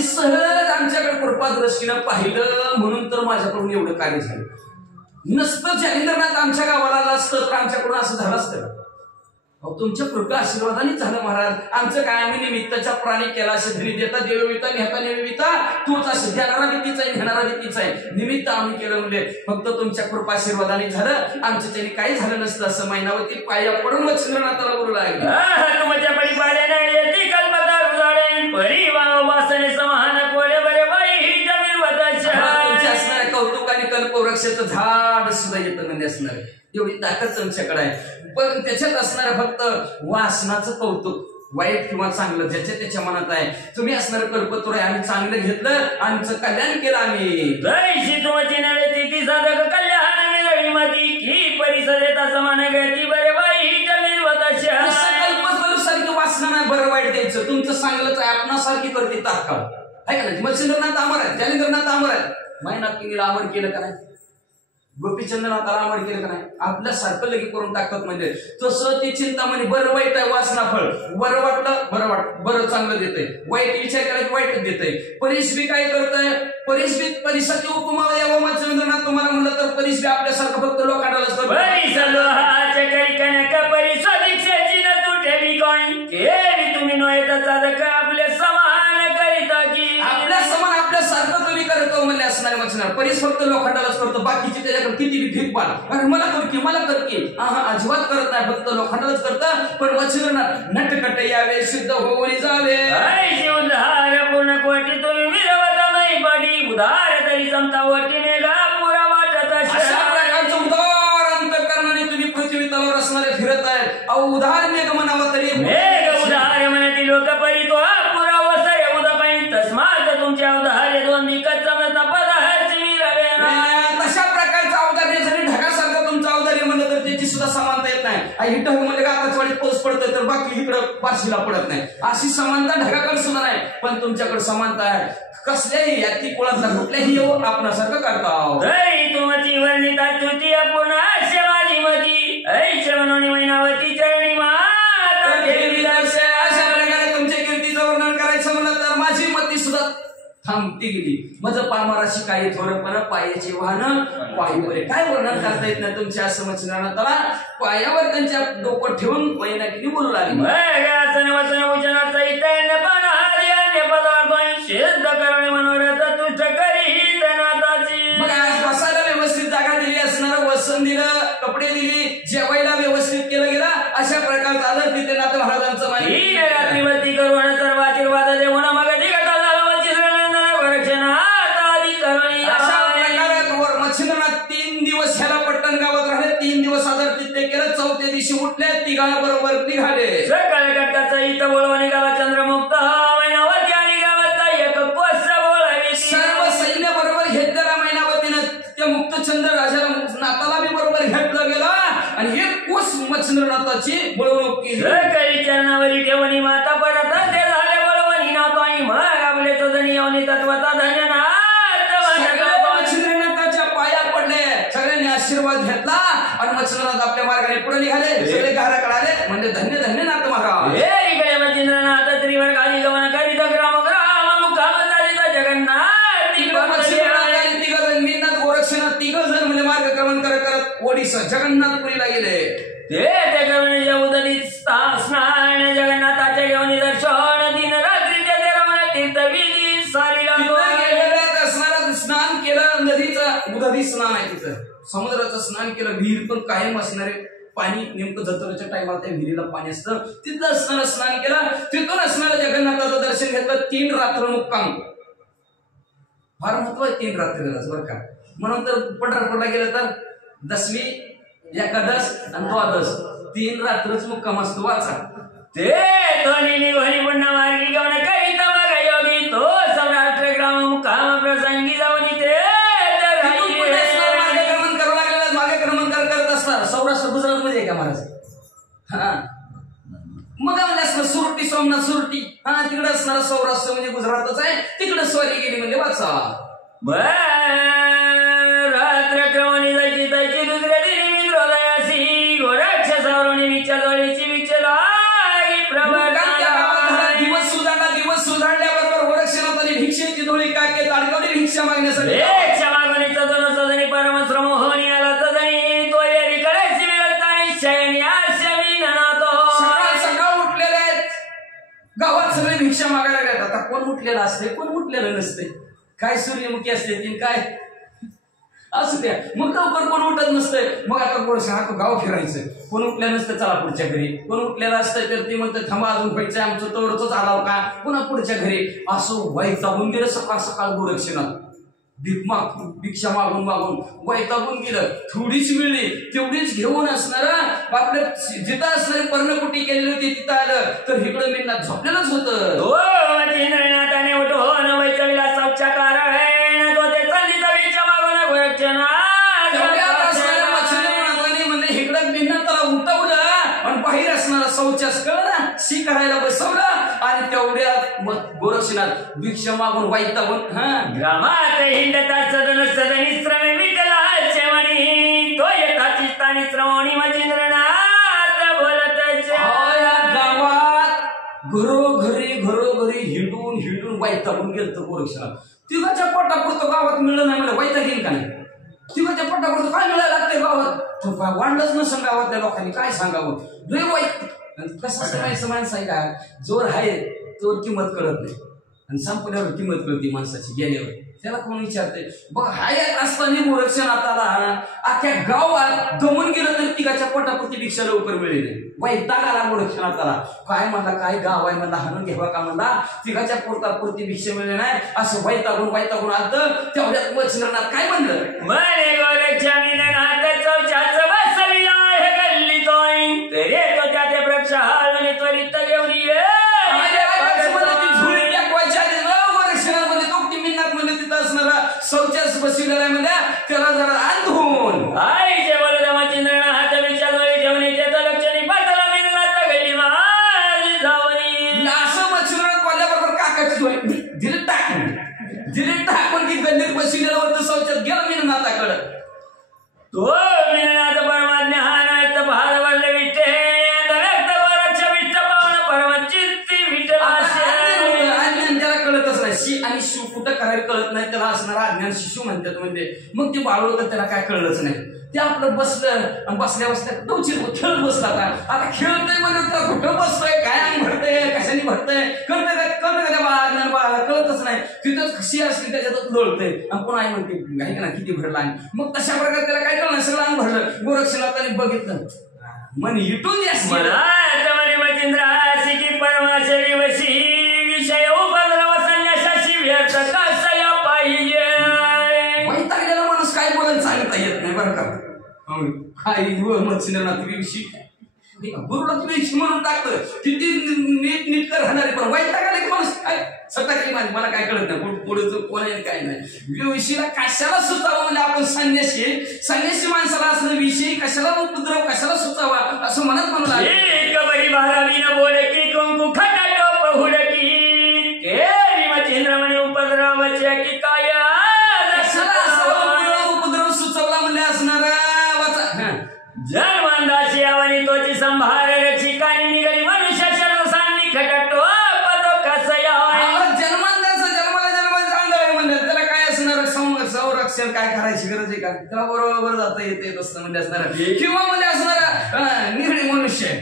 सहज आमच्याकडे कृपा दृष्टीनं पाहिलं म्हणून तर माझ्याकडून एवढं कार्य झालं. नसतं जालिंद्रनाथ आमच्या गावाला असतं तर आमच्याकडून असं झालं असतं. तुमच्या कृपा आशीर्वादाने झालं महाराज. आमचं काय, आम्ही निमित्ताच्या प्राणी केला असे धरी देता देवविता नेता नेविता तूच असं देणारा भीतीच आहे घेणारा भीतीच आहे. निमित्त आम्ही केलं म्हणजे फक्त तुमच्या कृपा आशीर्वादाने झालं. आमच्या त्याने काही झालं नसतं असं मैनावती पाया पडून मच्छिंद्रनाथाला बोलू लागली. तुमच्या पडी पाडे नाही कल्पता उजाडे परिवार वासने समान कोळे बरे बाई ही जमीन तुमच्या असणाऱ्या कौतुक आणि कल्पवृक्षाचं झाड सुद्धा येतं म्हणजे असणार एवढी ताकद तुमच्याकडे आहे. पण त्याच्यात असणारं फक्त वासनाचं कौतुक, वाईट किंवा चांगलं ज्याच्या त्याच्या मनात आहे. तुम्ही असणारं कल्पतोर आहे. आम्ही चांगलं घेतलं, आमचं कल्याण केलं आम्ही. साधक कल्याण मिळवी मती की परिसरेता समान गती बरे बाई ही जमीन सारखी वासना नाही बरं वाईट द्यायचं. तुमचं चांगलंच आहे. आपणासारखी करते तात्काळ आहे का नाही. मच्छिंद्रनाथ अमर आहे, जालिंद्रनाथ अमर आहे. मैनाकिनीला अमर केलं का नाही, गोपीचंद्रनाथाला अमर केलं का नाही. आपल्यासारखं लगे करून टाकतात. म्हणजे तसं ती चिंतामणी बरं वाईट आहे वासना फळ. बरं वाटलं बरं चांगलं देतंय, वाईट विचार करायचं वाईट देतंय. परीशबी काय करतंय, परिसाठी उपमा द्यावं मच्छिंद्रनाथ तुम्हाला म्हणलं तर परीशबी आपल्यासारखं फक्त लोकांनाच करतो. तुम्ही आपल्या समान करिता की आपल्या समान आपल्यासारखं तुम्ही करतो म्हणले असणारे मच्छिंद्रनाथ. परीस फक्त लोखंडालाच करतो, बाकीची त्याच्याकडे किती बी भीक पाड, अरे मला कर की अजिबात करत नाही, फक्त लोखंडालाच करतं. पण मच्छिंद्रनाथ नटकट यावे सिद्ध होऊन जावे. उद्धार पूर्ण कोटी तुम्ही विरवता नाही पाडी उधार तरी समता वटीने पुरा वाटत. अशा प्रकारचं उदार अंतःकरणाने तुम्ही पृथ्वी तलावर असणारे फिरत आहेत. अहो उदार मेघ म्हणावं तरी मेघ उदार म्हणती लोक परितो पुरा वसरे उदा पाहिजे तस्मात तुमच्या उदाहरे दोन निकट समजता पदार्थ मिळावे. तशा प्रकारचं अवधार्य जरी ढगासारखं तुमचं अवधार्य म्हणलं तर त्याची सुद्धा समानता येत नाही. ही ढग म्हणजे का आता पोच पडतं तर बाकी इकडं बारशीला पडत नाही. अशी समानता ढगाकडे सुद्धा नाही, पण तुमच्याकडे समानता आहे. कसल्याही याती कुळातला कुठल्याही येऊ आपणासारखं करता. तुमची वर्णिता स्तुती अपूर्ण असे माझी मती ऐश म्हणून मैनावती चरणी माता देवी दर्शन. अशा प्रकारे तुमच्या कीर्तीचं वर्णन करायचं म्हणलं तर माझी मती सुद्धा थांबती गेली. माझं पामाराशी काही थोडंपण पायाची वाहन पायीवर काय वर्णन करता येत नाही तुमच्या असं मच्छिंद्रानं त्याला पायावर त्यांच्या डोकं ठेवून महिना किती बोलू लागली. वचन उचनाचा इत्यान्न पण आर्यान्य पदार्थ सिद्ध करणे मनोरथ तुष्ट करी नाताची. मग आज बसायला व्यवस्थित जागा दिली असणार, वसन दिलं, कपडे दिली, जेवायला व्यवस्थित केलं गेलं. अशा प्रकारचा आदर तिथे नाथ महाराजांचं माहिती रात्रीवरती करून सर्व आशीर्वाद देऊन मग मच्छिंद्रनाथ 3 दिवस ह्याला पट्टण गावात राहिले. 3 दिवस आदर तिथे केलं. 4थ्या दिवशी उठले, तिघांबरोबर निघाले. सकाळ कट्टाचा इथं बोलवा निघाला चंद्रमुक्त मैनावती आणि गावाचा एक कोस बोलावी. सर्व सैन्य बरोबर घेतलेला मैनावतीनं त्या मुक्तचंद्र राजाला नाताला बी बरोबर घेतलं गेलं आणि एक कोस मच्छिंद्रनाथाची बोलवणूक केली. सकाळी चरणावरी ठेवणी माता परत ते झाले बोलवणी नातो आणि मग आपले तो धनी येऊन तत्वता धन्यनाथ मच्छिंद्रनाथाच्या पाया पडले. सगळ्यांनी आशीर्वाद घेतला आणि मच्छिंद्रनाथ आपल्या मार्गाने पुढे निघाले. सगळे घराकडे आले म्हणजे धन्य धन्य नाथ महाराज. इकडे मच्छिंद्रनाथ त्रिवर खाली गमन करीत ग्राम ग्राम मुक्काम चालित जगन्नाथ. मीनाथ गोरक्षनाथ 3 जण म्हणजे मार्गक्रमण करत करत ओडिसा जगन्नाथपुरीला गेले. ते करून उदरी स्नान जगन्नाथाचे घेऊन दर्शन दिन रात्री ते रमण तीर्थविधी सारी स्नान केलं. नदीचं उदधी स्नान आहे तिथं, समुद्राचं स्नान केलं. विहीर पण कायम असणारे पाणी नेमकं जत्रेच्या टायमाला त्या विहिरीला पाणी असतं. तिथं असणारं स्नान केलं. तिथून असणारं जगन्नाथाचं दर्शन घेतलं. 3 रात्र मुक्काम. फार महत्व आहे 3 रात्रीलाच बरं का. म्हणून तर पंढरपूरला गेलं तर दशमी, एकादश आणि द्वादश 3 रात्रच मुक्काम असतो. वाचा ते ध्वनी ध्वनी पुन्हा मार्गी गमन करीत मग योगी तो सौराष्ट्र ग्राम मुक्काम प्रसंगी जाऊन ते मार्गक्रमण करू लागलेला. मार्गक्रमण करत असतात. सौराष्ट्र गुजरात मध्ये का महाराज? हा मग असणार सुरटी, सोमनाथ सुरटी. हा तिकडे असणार सौराष्ट्र म्हणजे गुजरातच आहे. तिकडे स्वारी गेली म्हणजे वाचा. रात्र क्रमणी जायची जायची दुसऱ्या दिनी मित्रोदयासी गोरक्ष सावरणी विचारची विचार दिवस सुधारल्याबरोबर गोरक्षनाथाने भिक्षेची डोळी काके ताडकवली भिक्षा मागण्यासाठी. भिक्षा मागणी सदन सदनी परमश्रम होणी आला सदनी तो येरीकडे शिबिरतानी शयनी आशमी नातो. सकाळ उठलेले आहेत. गावात सगळे भिक्षा मागायला येतात. आता कोण उठलेलं असते, कोण उठलेलं नसते. काय सूर्यमुखी असते ती काय असू द्या. मग लवकर कोण उठत नसतंय. मग आता गोरक्षनाथ गाव फिरायचं. कोण उठल्या नसतं चला पुढच्या घरी. कोण उठलेलं असतं तर ती म्हणते थांबा अजून व्हायचं आमचं तोडच आलाव का पुन्हा पुढच्या घरी. असं वैतागून गेलं सकाळ सकाळ गोरक्षनाथ. भिक्षा मागून मागून वैतागून गेलं. थोडीच मिळली तेवढीच घेऊन असणार आपल्या जिथं असणारी पर्णकुटी केलेली होती तिथं आलं तर इकडं मी झोपलेलंच होतं. बाहेर असणारा शौचास कळलं शी करायला बसवलं आणि तेवढ्यात गोरक्षनाथ भिक्षा मागून वैतागून ग्रामात हिंडता सदन सदनी श्रमे विठ्ठलाचे म्हणी तो येताची स्थानी श्रवणी मच्छिंद्रनाथ बोलत. गावात घरोघरी हिंडून वैतागून गेलं गोरक्षनाथ. तिघाच्या पोटापुरतं गावात मिळलं नाही म्हणजे वैतागीन का नाही. तिघाच्या पोटापुरतं काय मिळायला लागते गावात. वाढलंच नसं गावातल्या लोकांनी काय सांगावं. लय वाईट. कसं समायचं माणसं आहे का जोर आहे तोर किंमत कळत नाही आणि संपल्यावर किंमत कळते माणसाची गेल्यावर. त्याला कोण विचारते बघ हाय असताना गोरक्षनाथाला अख्ख्या गावात दमून गेलं तर तिघाच्या पोटापुरती भिक्षा लवकर मिळेल. वैताग आला गोरक्षनाथाला. काय म्हणला काय गाव आहे म्हणला हाणून घ्यावा का म्हणला. तिघाच्या पोटापुरती भिक्षा मिळेल नाही असं वैतागून आलं. तेवढ्यात मच्छिंद्रनाथ काय म्हणलं म्हणे गोरक्षनाथ चौचाच बसविला हे गल्ली तोय रे तो त्याचे प्रक्षालने त्वरित घेऊन ये. शौचास बसविलेला म्हणजे त्याला जरा अंधून आईचे बोलत मच्छिंद्रनाथ हात विचार ठेवणे त्याचं लक्षणी पाताला मिळला तर गल्ली दिले टाकून की गल्लीत बसलेलं होतं शौचात गेलं मीननाथाकडं. तो मीननाथ परमाज्ञा हा नाथ भार वल्ले विठे व्यक्त वरक्ष विठ्ठ पावन परम चित्ती विठ्ठलाशे. अज्ञान त्याला कळतच नाही. शी आणि शिव कुठं करायला कळत नाही. त्याला असणारा अज्ञान शिशु म्हणतात. म्हणजे मग ते बाळवलं त्याला काय कळलंच नाही. ते आपलं बसलं आणि बसल्या खेळत बसला. आता खेळतोय म्हणून तर कुठं बसतोय काय भरतय कशाने भरतय कळतंय का त्या अज्ञान बाळाला कळतच नाही. तिथंच कशी असली त्याच्यातच लोळतंय आणि कोण आई म्हणते ऐक ना किती भरला. आणि मग तशा प्रकारे त्याला काय कळलं सगळं अंग भरलं. गोरक्षनाथाने बघितलं मन इटून जास्त की परमाशरी वशी विषय उपद्रव संन्यासाशी व्यर्थ कसया पाहिजे. वैतागलेला माणूस काय बोलायला सांगता येत नाही बरं का. काही मत्स्यनाथविषयी गुरुला तुम्ही म्हणून टाकतं किती नीट राहणारे पण वैतागाला की माणूस काय सकाळी माझी मला काय कळत नाही पुढे कोण आहे काय नाही. विषयीला कशाला सुचावं म्हणजे आपण संन्यासी माणसाला असणं विषयी कशाला उपद्रव कशाला सुचावा असं म्हणत म्हणू लागेल. कबरी बारावी न बोलकी कुंकू खटाटो बहुडकी मच्छिंद्रमणी उपद्रवाच्या की काय उपद्रव सुचवला म्हणजे असणारा जन्मंदाशी आवनी तोची संभार रक्षिकानी निघाली मनुष्य शरणसांनी खटतो पदो कसया. जन्माला चांगलं म्हणजे त्याला काय असणार संरक्षण काय करायची गरज आहे का. त्याला बरोबर जाता येते तसं म्हणजे असणार किंवा म्हणजे असणारा निगडी मनुष्य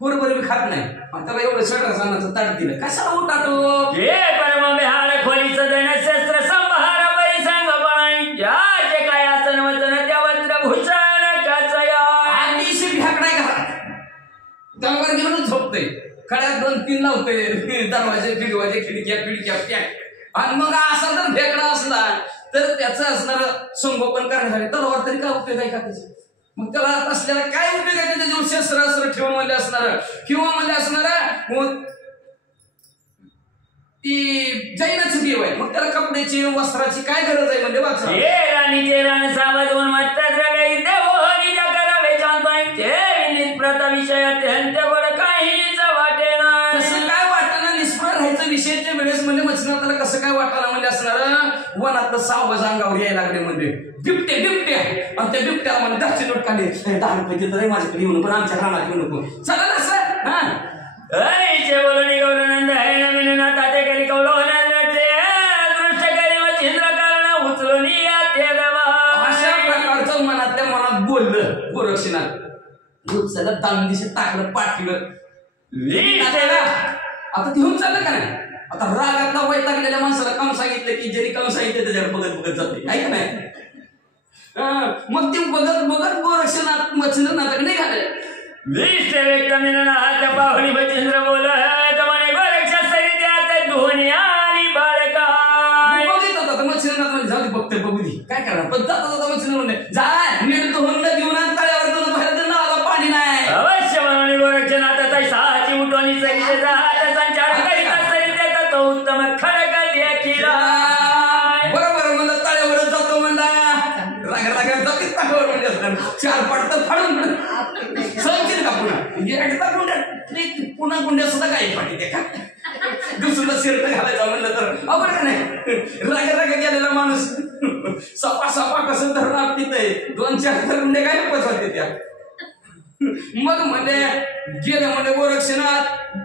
बरोबर बी खात नाही त्याला एवढं शरीराचं ताट दिलं कशाला उठातो. हे परम बेहाड खोलीचं जण शस्त्र संभार बरी सांग पण ज्याचे काय आसन वचन त्या वस्त्र भूषण तलवार घेऊन झोपतोय खड्यात 2-3 लावतोय दरवाजे खिडक्या आणि मग असा जर फेकडा असला तर त्याचं असणार संगोपन करण्यासाठी तलवार तरी काय उपयोग आहे का त्याचा. मग त्याला असलेला काय उपयोग आहे त्याच्यावर शस्त्र ठेवून म्हणजे असणार किंवा म्हणजे असणार ती जैनाची देव आहे. मग त्याला कपड्याची वस्त्राची काय गरज आहे म्हणजे वाचा राणीचे रण सावधून प्रथा विषय अत्यंत बरं काहीच वाटे नाही. कसं काय वाटायला निष्फळ राहायचं विषयाच्या वेळेस म्हणजे मच्छिनाथाला कसं काय वाटायला म्हणजे असणार वनातलं सावज अंगावर यायला लागले म्हणजे बिबटे आणि त्या बिबट्याला म्हणजे 10ची नोट काढली 10 रुपये देत माझ्याकडे येऊ नको आमच्या रानात येऊ नको चालेल असं हा बोलणी गौरानंद आहे नवीन नाता ते करी कौलवण्याचे दृष्ट करी मच्छिंद्र कारण उचलून अशा प्रकारचं मनात बोललं गोरक्षनाथ उचललं दाम दिशेत टाकलं पाठीवर आता ती होऊन चाललं का नाही. आता रागातला वैतागलेल्या माणसाला काम सांगितलं की जरी काम सांगितलं त्याच्यावर बघत जाते ऐक नाही. मग ती बघत गोरक्षनाथ मच्छिंद्रनाथाकडे नाही घाले पाहुणी मच्छिंद्र बोलत म्हणे गोरक्षा सरित्यात धोनी आणि बाळका बघित होता मच्छिंद्रनाथ म्हणजे जाऊ दे बघते बघू दे काय करणार पण जाता मच्छिंद्र म्हणले जा नीट धुवून घेऊन तळ्यावर दोन बाहेर नावाला पाणी नाही. अवश्य म्हणून गोरक्षनाथ साची उठवणी सरिते जात संचार करीता सरित्यात तो उत्तम खडक देखील बरोबर म्हणलं तळ्यावर जातो म्हणला राग जाते तळ्यावर म्हणजे असणार 4 पडतं फाडून संचित का पुन्हा एकदा पुन्हा गुंड्या सुद्धा काही पाठी ते का दुसरं शिरट घालायचं म्हणलं तर आपण नाही राग गेलेला माणूस सपा कसं धरून आपलीत 2-4 गुंडे काय नकोच होते त्या. मग म्हणजे गेले म्हणजे गोरक्षनाथ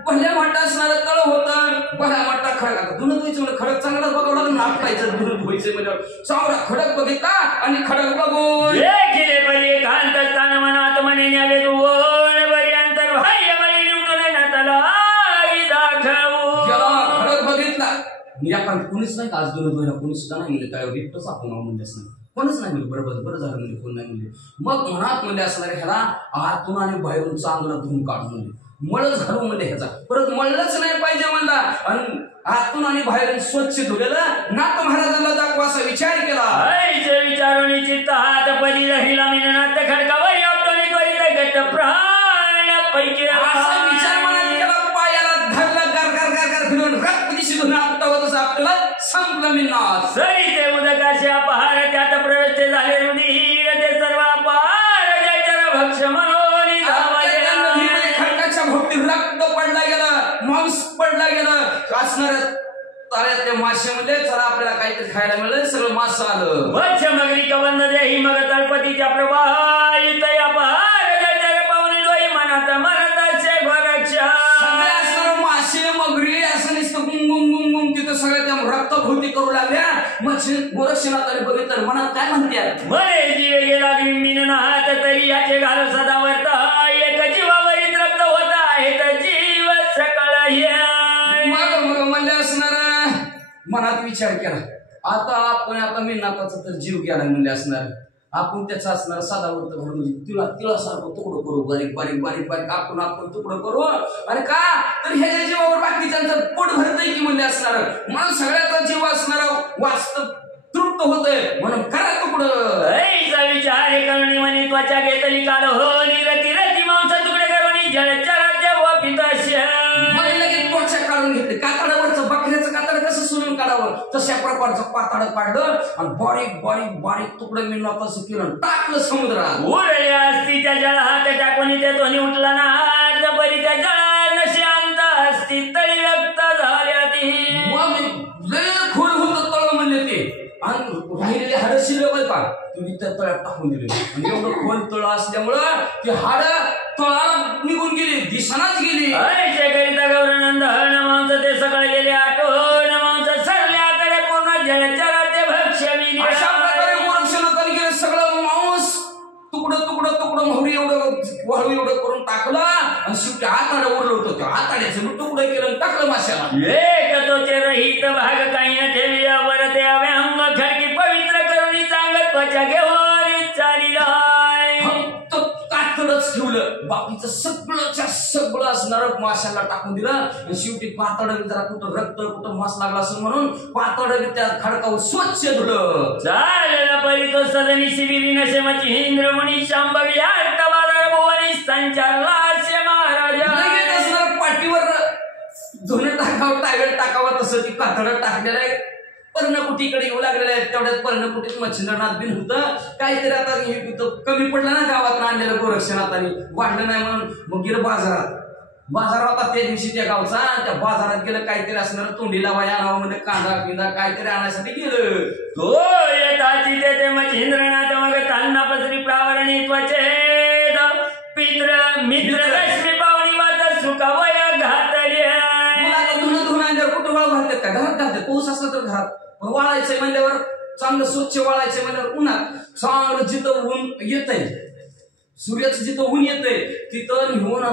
पहिल्या मोठा असणारं तळ होतं पहिला मोठा खडक धुणं धुवायचं म्हणजे खडक चांगलाच बघावं नापायचं धुणं धुवायचं म्हणजे चांगला खडक बघितला आणि खडक बघून केले बरी कांत स्थान मनात म्हणे न्यावे गोड बरी अंतर बाह्य म्हणे निवडून नाताला दाखवू खडक बघितला कुणीच नाही आज धुणं धुवायला कोणी सुद्धा नाही म्हणजे त्यावर एकटंच आपण म्हणजेच नाही कोणच नाही म्हणजे बरं झालं म्हणजे कोण नाही म्हणजे मग मनात म्हणजे असणार ह्याला आतून आणि बाहेरून चांगला धुवून काढून म्हणजे मळच घालून म्हणजे ह्याचा परत मळलंच नाही पाहिजे म्हणला आणि आतून आणि बाहेरून स्वच्छ धुलेलं नाथ महाराजांना दाखवा असा विचार केला. विचारून चित्त हात पदी राहिला नाथ खडकावर आपली त्वरित गट प्राण पैकी असा विचार मनात केला पायाला धरलं गार फिरून रक्त दिसून आपटावतच आपल्याला संपलं मिळणार सरी ते उदकाशी अपहार त्यात प्रवेश झाले रुधिर ते सर्व अपार जयचर भक्ष म्हणून खडकाच्या भोवती रक्त पडला गेलं मांस पडला गेलं असणार तळ्यातले मासे म्हणजे चला आपल्याला काहीतरी खायला मिळेल, सगळं मास आलं. वत्स मगरी कबंध देही मग तळपतीच्या प्रवाहित या पहार जर पाहुणे डोई मनात मनाताचे गोरक्षा सगळे असणारं मासे मगरी असं नुसतं गुंग गुंग गुंग गुंग तिथं सगळ्या त्या रक्तभोवती करू लागल्या. मच्छी गोरक्षनाथाने बघितलं, मनात काय म्हणतात, मरे जीवे गेला मीन हात तरी याचे घाल सदा वर्ता एक जीवावरीत रक्त होता आहे तर जीव सकळ मग म्हणले असणार मनात विचार केला, आता मी नाताचा तर जीव गेला म्हणले असणार, आपण त्याचा असणार साधावरत घालून म्हणजे तिला सारखं तुकडं करू, बारीक बारीक बारीक बारीक आपण तुकडं करू. आणि का तर ह्याच्या जीवावर बाकीच्यांचं पोट भरतंय की म्हणले असणार, म्हणून सगळ्याचा जीव असणार वास्तव तृप्त होतोय म्हणून करा तुकडं. विचार करणे म्हणे त्वचा घेतली काल हो निरती रती मांस तुकडे करून जलचराच्या वापित लगेच त्वचा काढून घेतली, कातडावरचं बकऱ्याचं कातड कसं सोलून काढावं तशा प्रकारचं कातड काढलं आणि बारीक बारीक बारीक तुकडे मिळून कसं केलं टाकलं समुद्रात. उरले असतीच्या जळात टाकून त्या दोन्ही उठला ना हात बरी त्या जळात शांत असती तळी व्यक्त झाल्या ती. मग लय खोल होतं तळ म्हणले ते, आणि राहिलेले हाड शिल्लक का तुम्ही त्या तळ्यात टाकून दिले, आणि एवढं खोल तळ असल्यामुळं ते हाड तळाला निघून गेली, दिसनाच गेली. करिता गौरानंद हण मांस ते सकाळ गेले आठवण मांस सरल्या तळे पूर्ण जलचराचे भक्ष्य मिली. अशा प्रकारे गोरक्षनाथाने गेले सगळं मांस तुकडं तुकडं तुकडं मोहरी एवढं वाळू एवढं करून टाकलं, आणि शेवटी आताडं उरलं होतं त्या आताड्याचं तुकडं केलं टाकलं माशाला. एक तोचे रहित भाग काही ठेवी वर ते व्यंग खडकी पवित्र करून चांगत त्वचा घेऊन चालिला. फक्त कातडच ठेवलं, बाकीचं सगळंच्या सगळं असणार माशाला टाकून दिलं, आणि शेवटी पातळ जरा कुठं रक्त कुठं मास लागला असं म्हणून पातळ त्या खडकावर स्वच्छ धुलं. चालला परी तो सदनी शिबिरी नसे मची इंद्र मुनी शांभवी आटवार भुवनी संचारला असे महाराजा. असणार पाठीवर धुणं टाकावं टावेल टाकावं तसं ती कातडं टाकलेलं आहे. पर्णकुटीकडे येऊ लागलेलं आहे, तेवढ्यात पर्णकुटीत मच्छिंद्रनाथ बिन होतं काहीतरी. आता हे कमी पडलं ना गावात आणलेलं गोरक्षनाथाने, वाढलं नाही म्हणून मग गेलं बाजारात होता त्या दिवशी त्या गावचा, त्या बाजारात गेलं काहीतरी असणार तोंडी लावाय आणावं म्हणजे कांदा पिंदा काहीतरी आणायसाठी गेलं. तो येताची ते मच्छिंद्रनाथ मग तान्ना पसरी प्रावरणी त्वचेत पित्र मित्र रश्मी पावणी माता सुखावया घातली. धुणं आणल्यावर कुठं वाळ घालतात का, घरात घालतात. पाऊस असला तर घरात, वाळायचंय म्हणल्यावर चांगलं स्वच्छ वाळायचं म्हणल्यावर उन्हात चांगलं जिथं ऊन येतंय, सूर्याचं जिथं ऊन येतंय तिथं नेऊन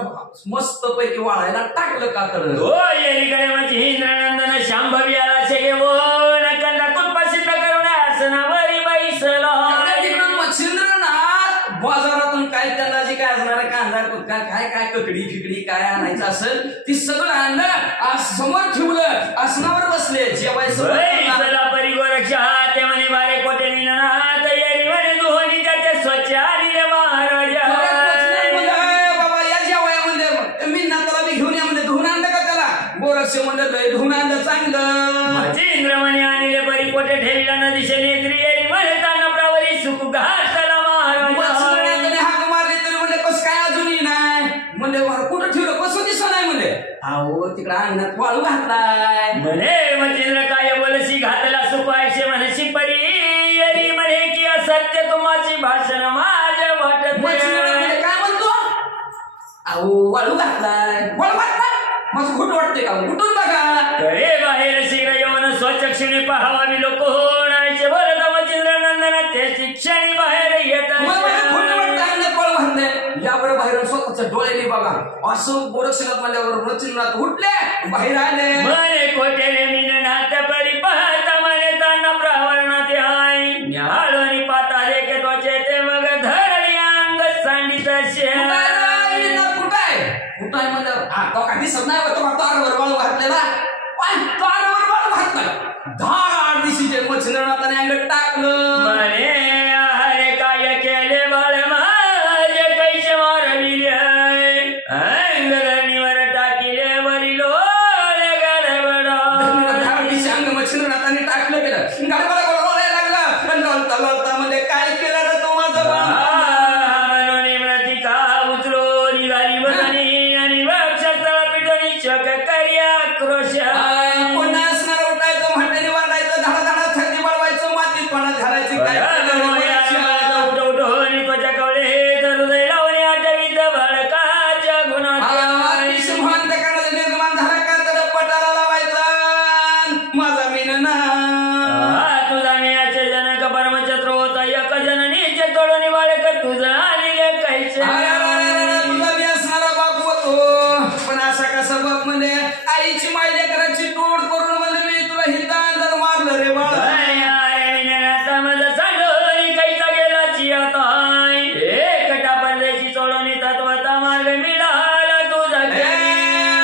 मस्त पैकी वाळायला टाकलं कातड. हो येरीकडे म्हणजे इंद्रनंदन शांभवी आला शेगे ओण कंदा कुटपाशी करून आसनावरी बैसला. तिकडून मच्छिंद्रनाथ बाजारातून काय त्यांना जे काय असणार कांदा कुटका काय काय ककडी फिकडी काय आणायचं असेल ती सगळं आणलं, समोर ठेवलं, आसनावर बसले जेवायचं. परी गोरक्षा ते म्हणे बारे कोटे निनाथ येरी म्हणे दोन्ही त्याचे स्वच्छ आणि महाराजा. बाबा या जेवाया म्हणले मी नाताला बी घेऊन या म्हणले, धुवून आणलं का त्याला, गोरक्ष म्हणलं लय धुवून आणलं चांगलं. मच्छिंद्र म्हणे आणले परी कोटे ठेवला न दिशे नेत्री येरी म्हणे ताना प्रावरी सुख घातला महाराजा. हाक मारले तरी म्हणले कसं काय अजूनही नाही म्हणले, कुठं ठेवलं कसं दिसत नाही म्हणले, अहो तिकडं अंगणात वाळू घातलाय म्हणे. मच्छिंद्र काय बोलशी घातला सुखायचे म्हणशी परी येरी म्हणे की असत्य तुम्हाची भाषण माझ्या वाटत. काय म्हणतो, अहो वाळू घातलाय, वाळू घातलाय माझं खोटं वाटतंय का, कुठून बघा. तळे बाहेर शीघ्र येऊन स्वचक्षुने पाहावा मी लोक होण्याचे भरत मच्छिंद्र नंदना ते शिक्षणी बाहेर येतात. यावर बाहेर स्वतःच्या डोळ्याने बघा असं गोरक्षनाथ म्हणल्यावर मच्छिंद्रनाथ उठले बाहेर आले. म्हणे कोटेले मिननाथ परी पाहता म्हणे ताना प्रावरणात आहे न्याहाळून पाता रे त्वचे ते मग धरली अंग सांडित कुठाय म्हणलं तो का दिसत नाही, तो तोंडावर वाळू घातलेला, तोंडावर वाळू घातला धाड दिशीचे मच्छिंद्रनाथाने अंग टाकलं. म्हणे अरे काय केले बाळ माझे कैसे मारविले अंगणीवर टाकिले वरी लोळ गडबड. धाड दिशी अंग मच्छिंद्रनाथाने टाकलं गेलं, गडबड गोळायला लागला, लोळता लोळता म्हणजे काय केलं रे तो माझं म्हणून इम्रतिका उचलो निघाली बसणी आणि वक्षस्थळ पिटणी चक करी आक्रोश. पुन्हा असणार उठाय तुझा बी असणारा बाप होतो, पण असा कसा बाप म्हणजे आईची माय लेकराची तोड करून म्हणजे मी तुला हितांतर मारलं रे बाळा.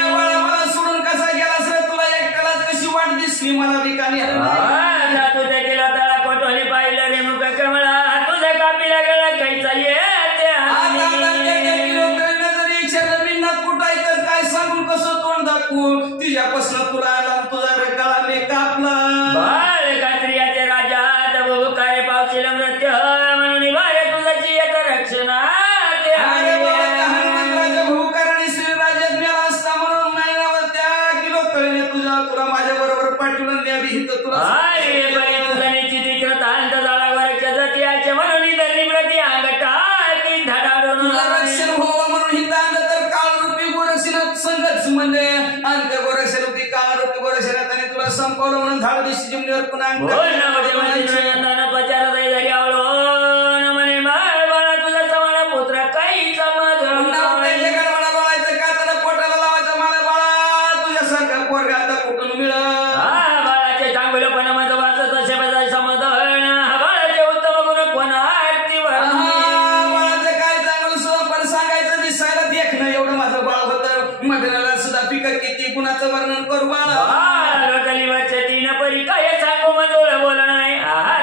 मला सोडून कसा गेलास रे, तुला एकट्यालाच कशी वाट दिसली, मला बी कानी तुझ्या गेला तळा कोटवाने पाहिलं रे मुख कमळा, तुझ्या कापीला गेला कैचा काय सांगून कसं तोंड दाखवू, तुझ्यापासून तुला आला तुझा गळा मी कापला. बाळ कात्रियाचे राजा तब काय पावशील मृत्य म्हणून बाळ तुझ्याची एक रक्षणा तुला माझ्या बरोबर पाठवून द्यावी हित तुला म्हणून धरणी प्रति अंगठा की धडाडून रक्षण व्हावं म्हणून हित आलं तर काळरूपी गोरक्षणात संघर्ष म्हणजे आणि त्या गोरक्षरूपी काळरूपी गोरक्षणात तुला संपवलं म्हणून धाड दिशी जिमनीवर पुन्हा कुणाचं वर्णन करू बाळा. गलीवरच्या तीन परी काय सांगू मंजूळ बोल नाही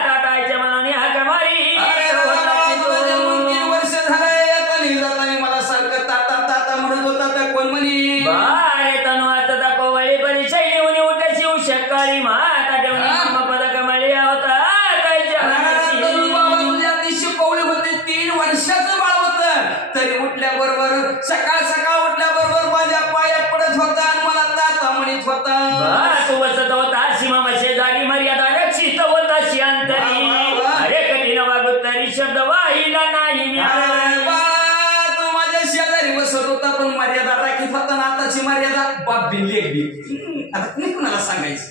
टाटायच्या मनाने हाक मारी. 3 वर्ष झालंय आता मला सारखं ताता ताता म्हणत होता तर कोण म्हणी बाय तनु आता दाखवली परिचय उनी उठ शिव शकाळी माता ठेवून पद कमळी होता बाबा तुझ्या अतिशय कवळे होते. 3 वर्षाचं बाळ होतं तरी उठल्याबरोबर सकाळ सकाळ उठल्याबरोबर माझ्या पाया पडत होता आणि मला ताता म्हणत होता. तू बसत होता सीमा शेजारी मर्यादा रक्षित होता अंतरी. अरे कठीण वागत तरी शब्द वाहिला नाही. तू माझ्या शेजारी बसत होता पण मर्यादा राखीत होता ना. आताची मर्यादा बाप बिन लेख बिन आता कुणी कुणाला सांगायचं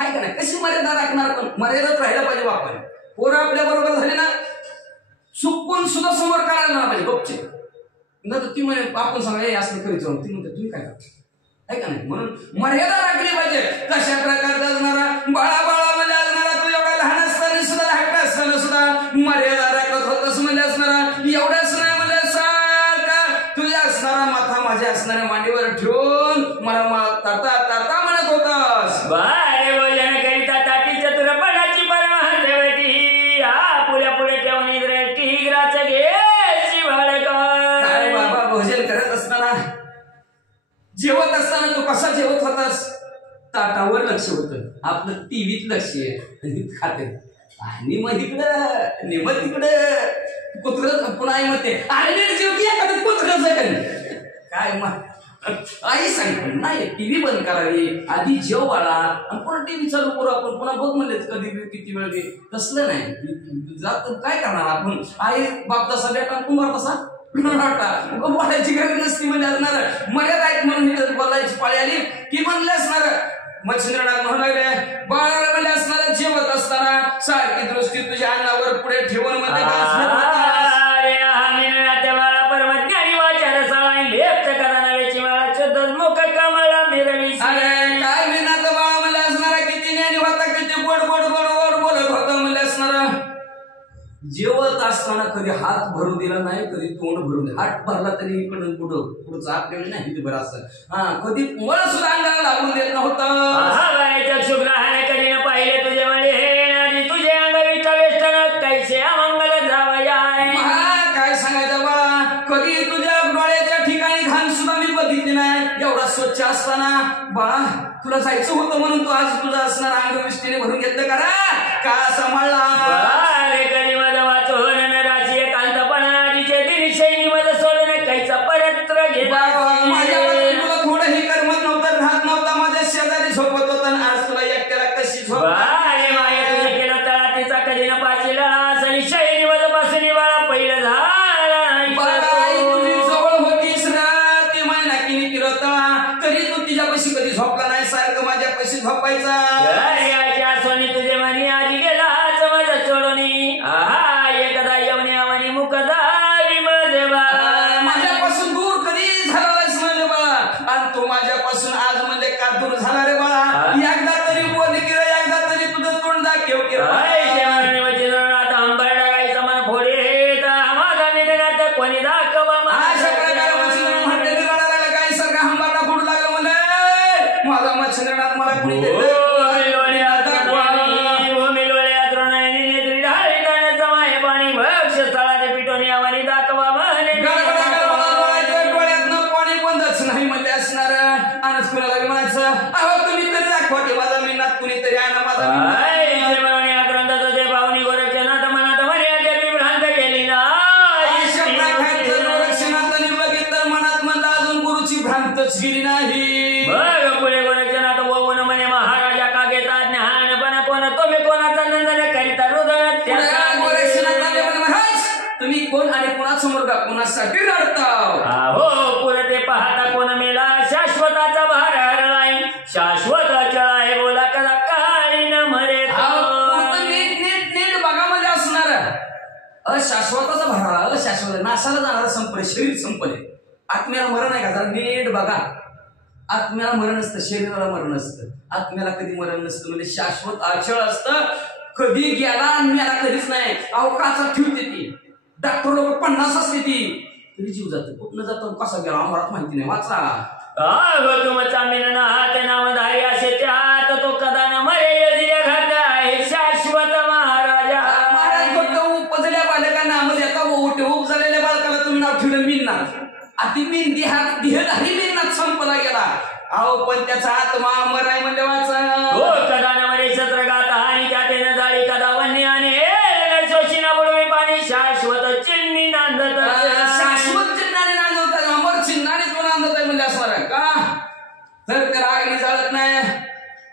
आहे का नाही. कशी मर्यादा राखणार, पण मर्यादाच राहायला पाहिजे बापाने. पोरं आपल्या बरोबर झाले ना चुकून सुद्धा समोर काढायला ना पाहिजे गपचे. नंतर ती म्हणे आपण सांगा असं करीत जाऊन ती म्हणते तुम्ही काय करता आहे का नाही. म्हणून मर्यादा राखली पाहिजे. तशा प्रकारचा असणारा बाळा बाळा म्हणजे असणारा तू एवढा लहान असताना सुद्धा धाकटा असताना सुद्धा मर्यादा राखत होतस म्हणजे असणारा एवढंच नाही म्हणजे सारखा तुझ्या असणारा माथा माझ्या असणाऱ्या मांडीवर ठेवून मला ताता ताता म्हणत होतास. बाय भोजन करिता ताटी चतुरपणाची परवाह देवटी पुढे पुढे ठेवून टिग्राच घे काय बाबा भोजन करत असताना जेवत असताना तू कसा जेवत होतास. ताटावर लक्ष होतं आपलं टीव्हीत लक्ष आहे खाते आणि मग तिकडं कुत्रं पुन्हा आई म्हणते अरे जेवती एखादं कुत्रं जगन काय आई सांगते नाही टीव्ही बंद करावी आधी जेव बाळा आणि पुन्हा टीव्ही चालू करू आपण पुन्हा बघ म्हणले कधी किती वेळ घे. तसलं नाही जात काय करणार आपण. आई बाप तसा बेटा कुंभार तसा बोलायची गरज नसती म्हणजे असणार मर्यादा आहेत म्हणून बोलायची पाळी आली की म्हणले असणार. मच्छिंद्रनाथ म्हणाले बाळाला म्हणले असणार जेवत असताना सारखी दृष्टी तुझ्या अन्नावर पुढे ठेवून मध्ये काय विनात बाळा मला असणार किती ज्ञानी होता किती गोड गोड गोड गोड बोलत होता म्हणले असणार. जेवत असताना कधी हात भरू दिला नाही कधी तोंड भरून दिला. हात भरला तरी इकडून पुढचं आपल्याला नाही ते बरं असं कधी मला सुद्धा अंगाला लागून देत नव्हतं. शुक्राने कधी न पाहिले तुझे म्हणे तुझे अंगवीचा वेष्टन कैसे अमंगल जावया. काय सांगायचं बाळा कधी तुझ्या डोळ्याच्या ठिकाणी घाण सुद्धा मी बघितली नाही. एवढा स्वच्छ असताना बाळा तुला जायचं होतं म्हणून तू आज तुझं असणार अंगविष्टीने भरून घेतलं करा का सांभाळला. अरे कधी माझा वाचून राशी एकांतपणाचे दिन शैली माझं सोडून कैचा परत्र घेतला. माझ्यापासून तुला थोडंही करमत नव्हतं राहत नव्हता. माझ्या शेजारी झोपत होता आणि आज तुला एकट्याला कशी झोप. अरे माया तुझे केलं तळा तिचा कधी न पाचीला सरी शैली माझं पासून बाळा पहिलं झाला. तुझी जवळ होतीस ना ते महिना किनी केलं तळा तरी तू तिच्यापाशी कधी झोपला नाही. सारखं माझ्यापाशी झोपायचा. सोनी तुझे म्हणी होती ऐचे म्हणून मच्छिंद्रनाथ अंबरडा गाई समान फोडीत माझा मिळणार कोणी दाखवा अशा प्रकारे मच्छिंद्रनाथ हट्टेने रडायला लागला. गाई सारखा हंबारडा फोडू लागला. म्हणे माझा मच्छिंद्रनाथ मला कुणी गेली नाही. पुढे गोरक्षनाथ वळून म्हणे महाराजा का घेता ज्ञान पण कोण तुम्ही कोणाचा नंदन करिता हृदयात तुम्ही कोण आणि कोणासमोर का कोणासाठी रडता. हो पुढे ते पाहता कोण मेला शाश्वताचा भार हरलाय शाश्वत अचळ आहे बोला कदा काळी न मरे. नीट नीट नीट बघामध्ये असणार अशाश्वताचा भार अशाश्वत नाशाला जाणारा संपले शरीर संपले. आत्म्याला मरण आहे का जरा नीट बघा. आत्म्याला मरण असतं शरीराला मरण असतं. आत्म्याला कधी मरण नसतं म्हणजे शाश्वत अचळ असतं. कधी गेला आणि मेला कधीच नाही. अवकाशात ठेवते ती. डॉक्टर लोक 50 असते ती तरी जीव जातो. कुठनं जातो कसा गेला आम्हाला माहिती नाही. वाचा तुमचा मिलन हात नामधारी असे त्यात तो कदा न मरे घात आहे शाश्वत महाराजा. महाराज फक्त उपजल्या बालकांना मध्ये आता उपजलेल्या बालकाला तुम्ही नाव ठेवलं मिळणार. अति मेंदी हा देहधारी मेहनत संपला गेला. अहो पण त्याचा आत्मा मराय म्हणजे वाचा हो कदा न मरे शत्रघात आणि त्याने जाळी कदा वन्य आणि शोषिना बुडवी पाणी शाश्वत चिन्नी नांदत शाश्वत चिन्हाने नांदवतात. अमर चिन्हाने तो नांदत आहे म्हणजे असणार का. तर त्याला अग्नी जाळत नाही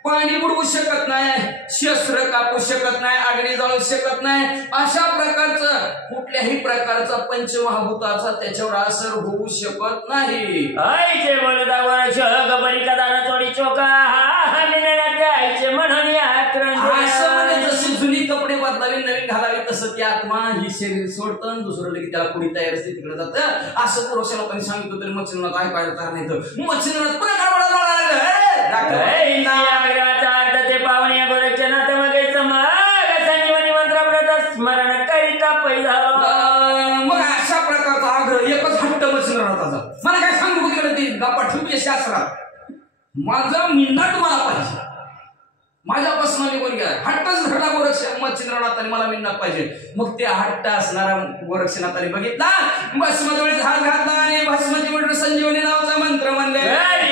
पाणी बुडवू शकत नाही शस्त्र कापू शकत नाही अग्नी जाळू शकत नाही. अशा प्रकारचं कुठल्याही प्रकारचा पंचमहाभूताचा त्याच्यावर असर होऊ शकत नाही. आईचे बोलता वर्ष गबरी कदाना चोडी चोका आईचे म्हणून असं म्हणजे जशी जुनी कपडे बदलावी नवीन घालावी तसं ती आत्मा ही शरीर सोडतं दुसरं लगे त्याला कुणी तयार असते तिकडे जातं. असं पुरुष लोकांनी सांगितलं तरी मच्छिंद्रनाथ ऐकायला तयार नाही. तर मच्छिंद्रनाथ पुन्हा ते पावणे गोरक्षनाथ मगे समाग संजीवनी मंत्र स्मरण करिता पहिला. मग अशा प्रकारचा आग्रह एकच हट्ट मच्छिंद्रनाथाचा. मला काय सांगू तिकडे ती गप्पा ठेवली शास्त्रात. माझा मिन्ना तुम्हाला पाहिजे. माझ्यापासून निघून गेला हट्टच धरला मच्छिंद्रनाथाने मला मिन्ना पाहिजे. मग ते हट्ट असणारा गोरक्षनाथाने बघितला भस्मजवळ हात घातला आणि भस्माची मोठी संजीवनी नावाचा मंत्र म्हणले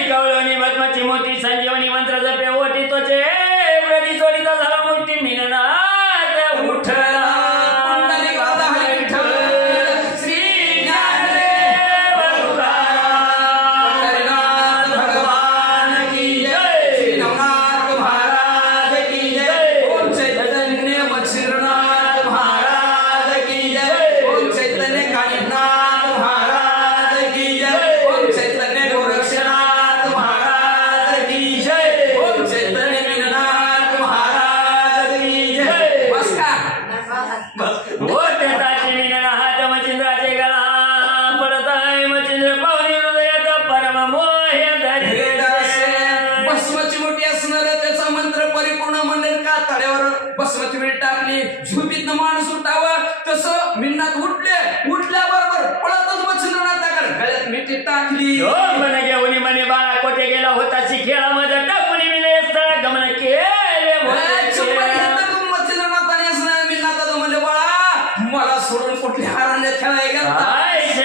कवळणी भस्माची मोठी संजीवनी मंत्र जपे ओटी तोचे प्रति चोरीचा झाला मोठी मिननाथ उठला. माणूस उठावा तसं मिन्नात उठल्याबरोबर पळतच मच्छिंद्रनाथाकडे गळ्यात मिठी टाकली. घेऊन म्हणे बाळा कोठे गेला होता खेळामध्ये टाकून गमन केले. मच्छिंद्रनाथाने असं मिन्नाथाचं म्हणजे बाळा मला सोडून कुठल्या आनंदात खेळायला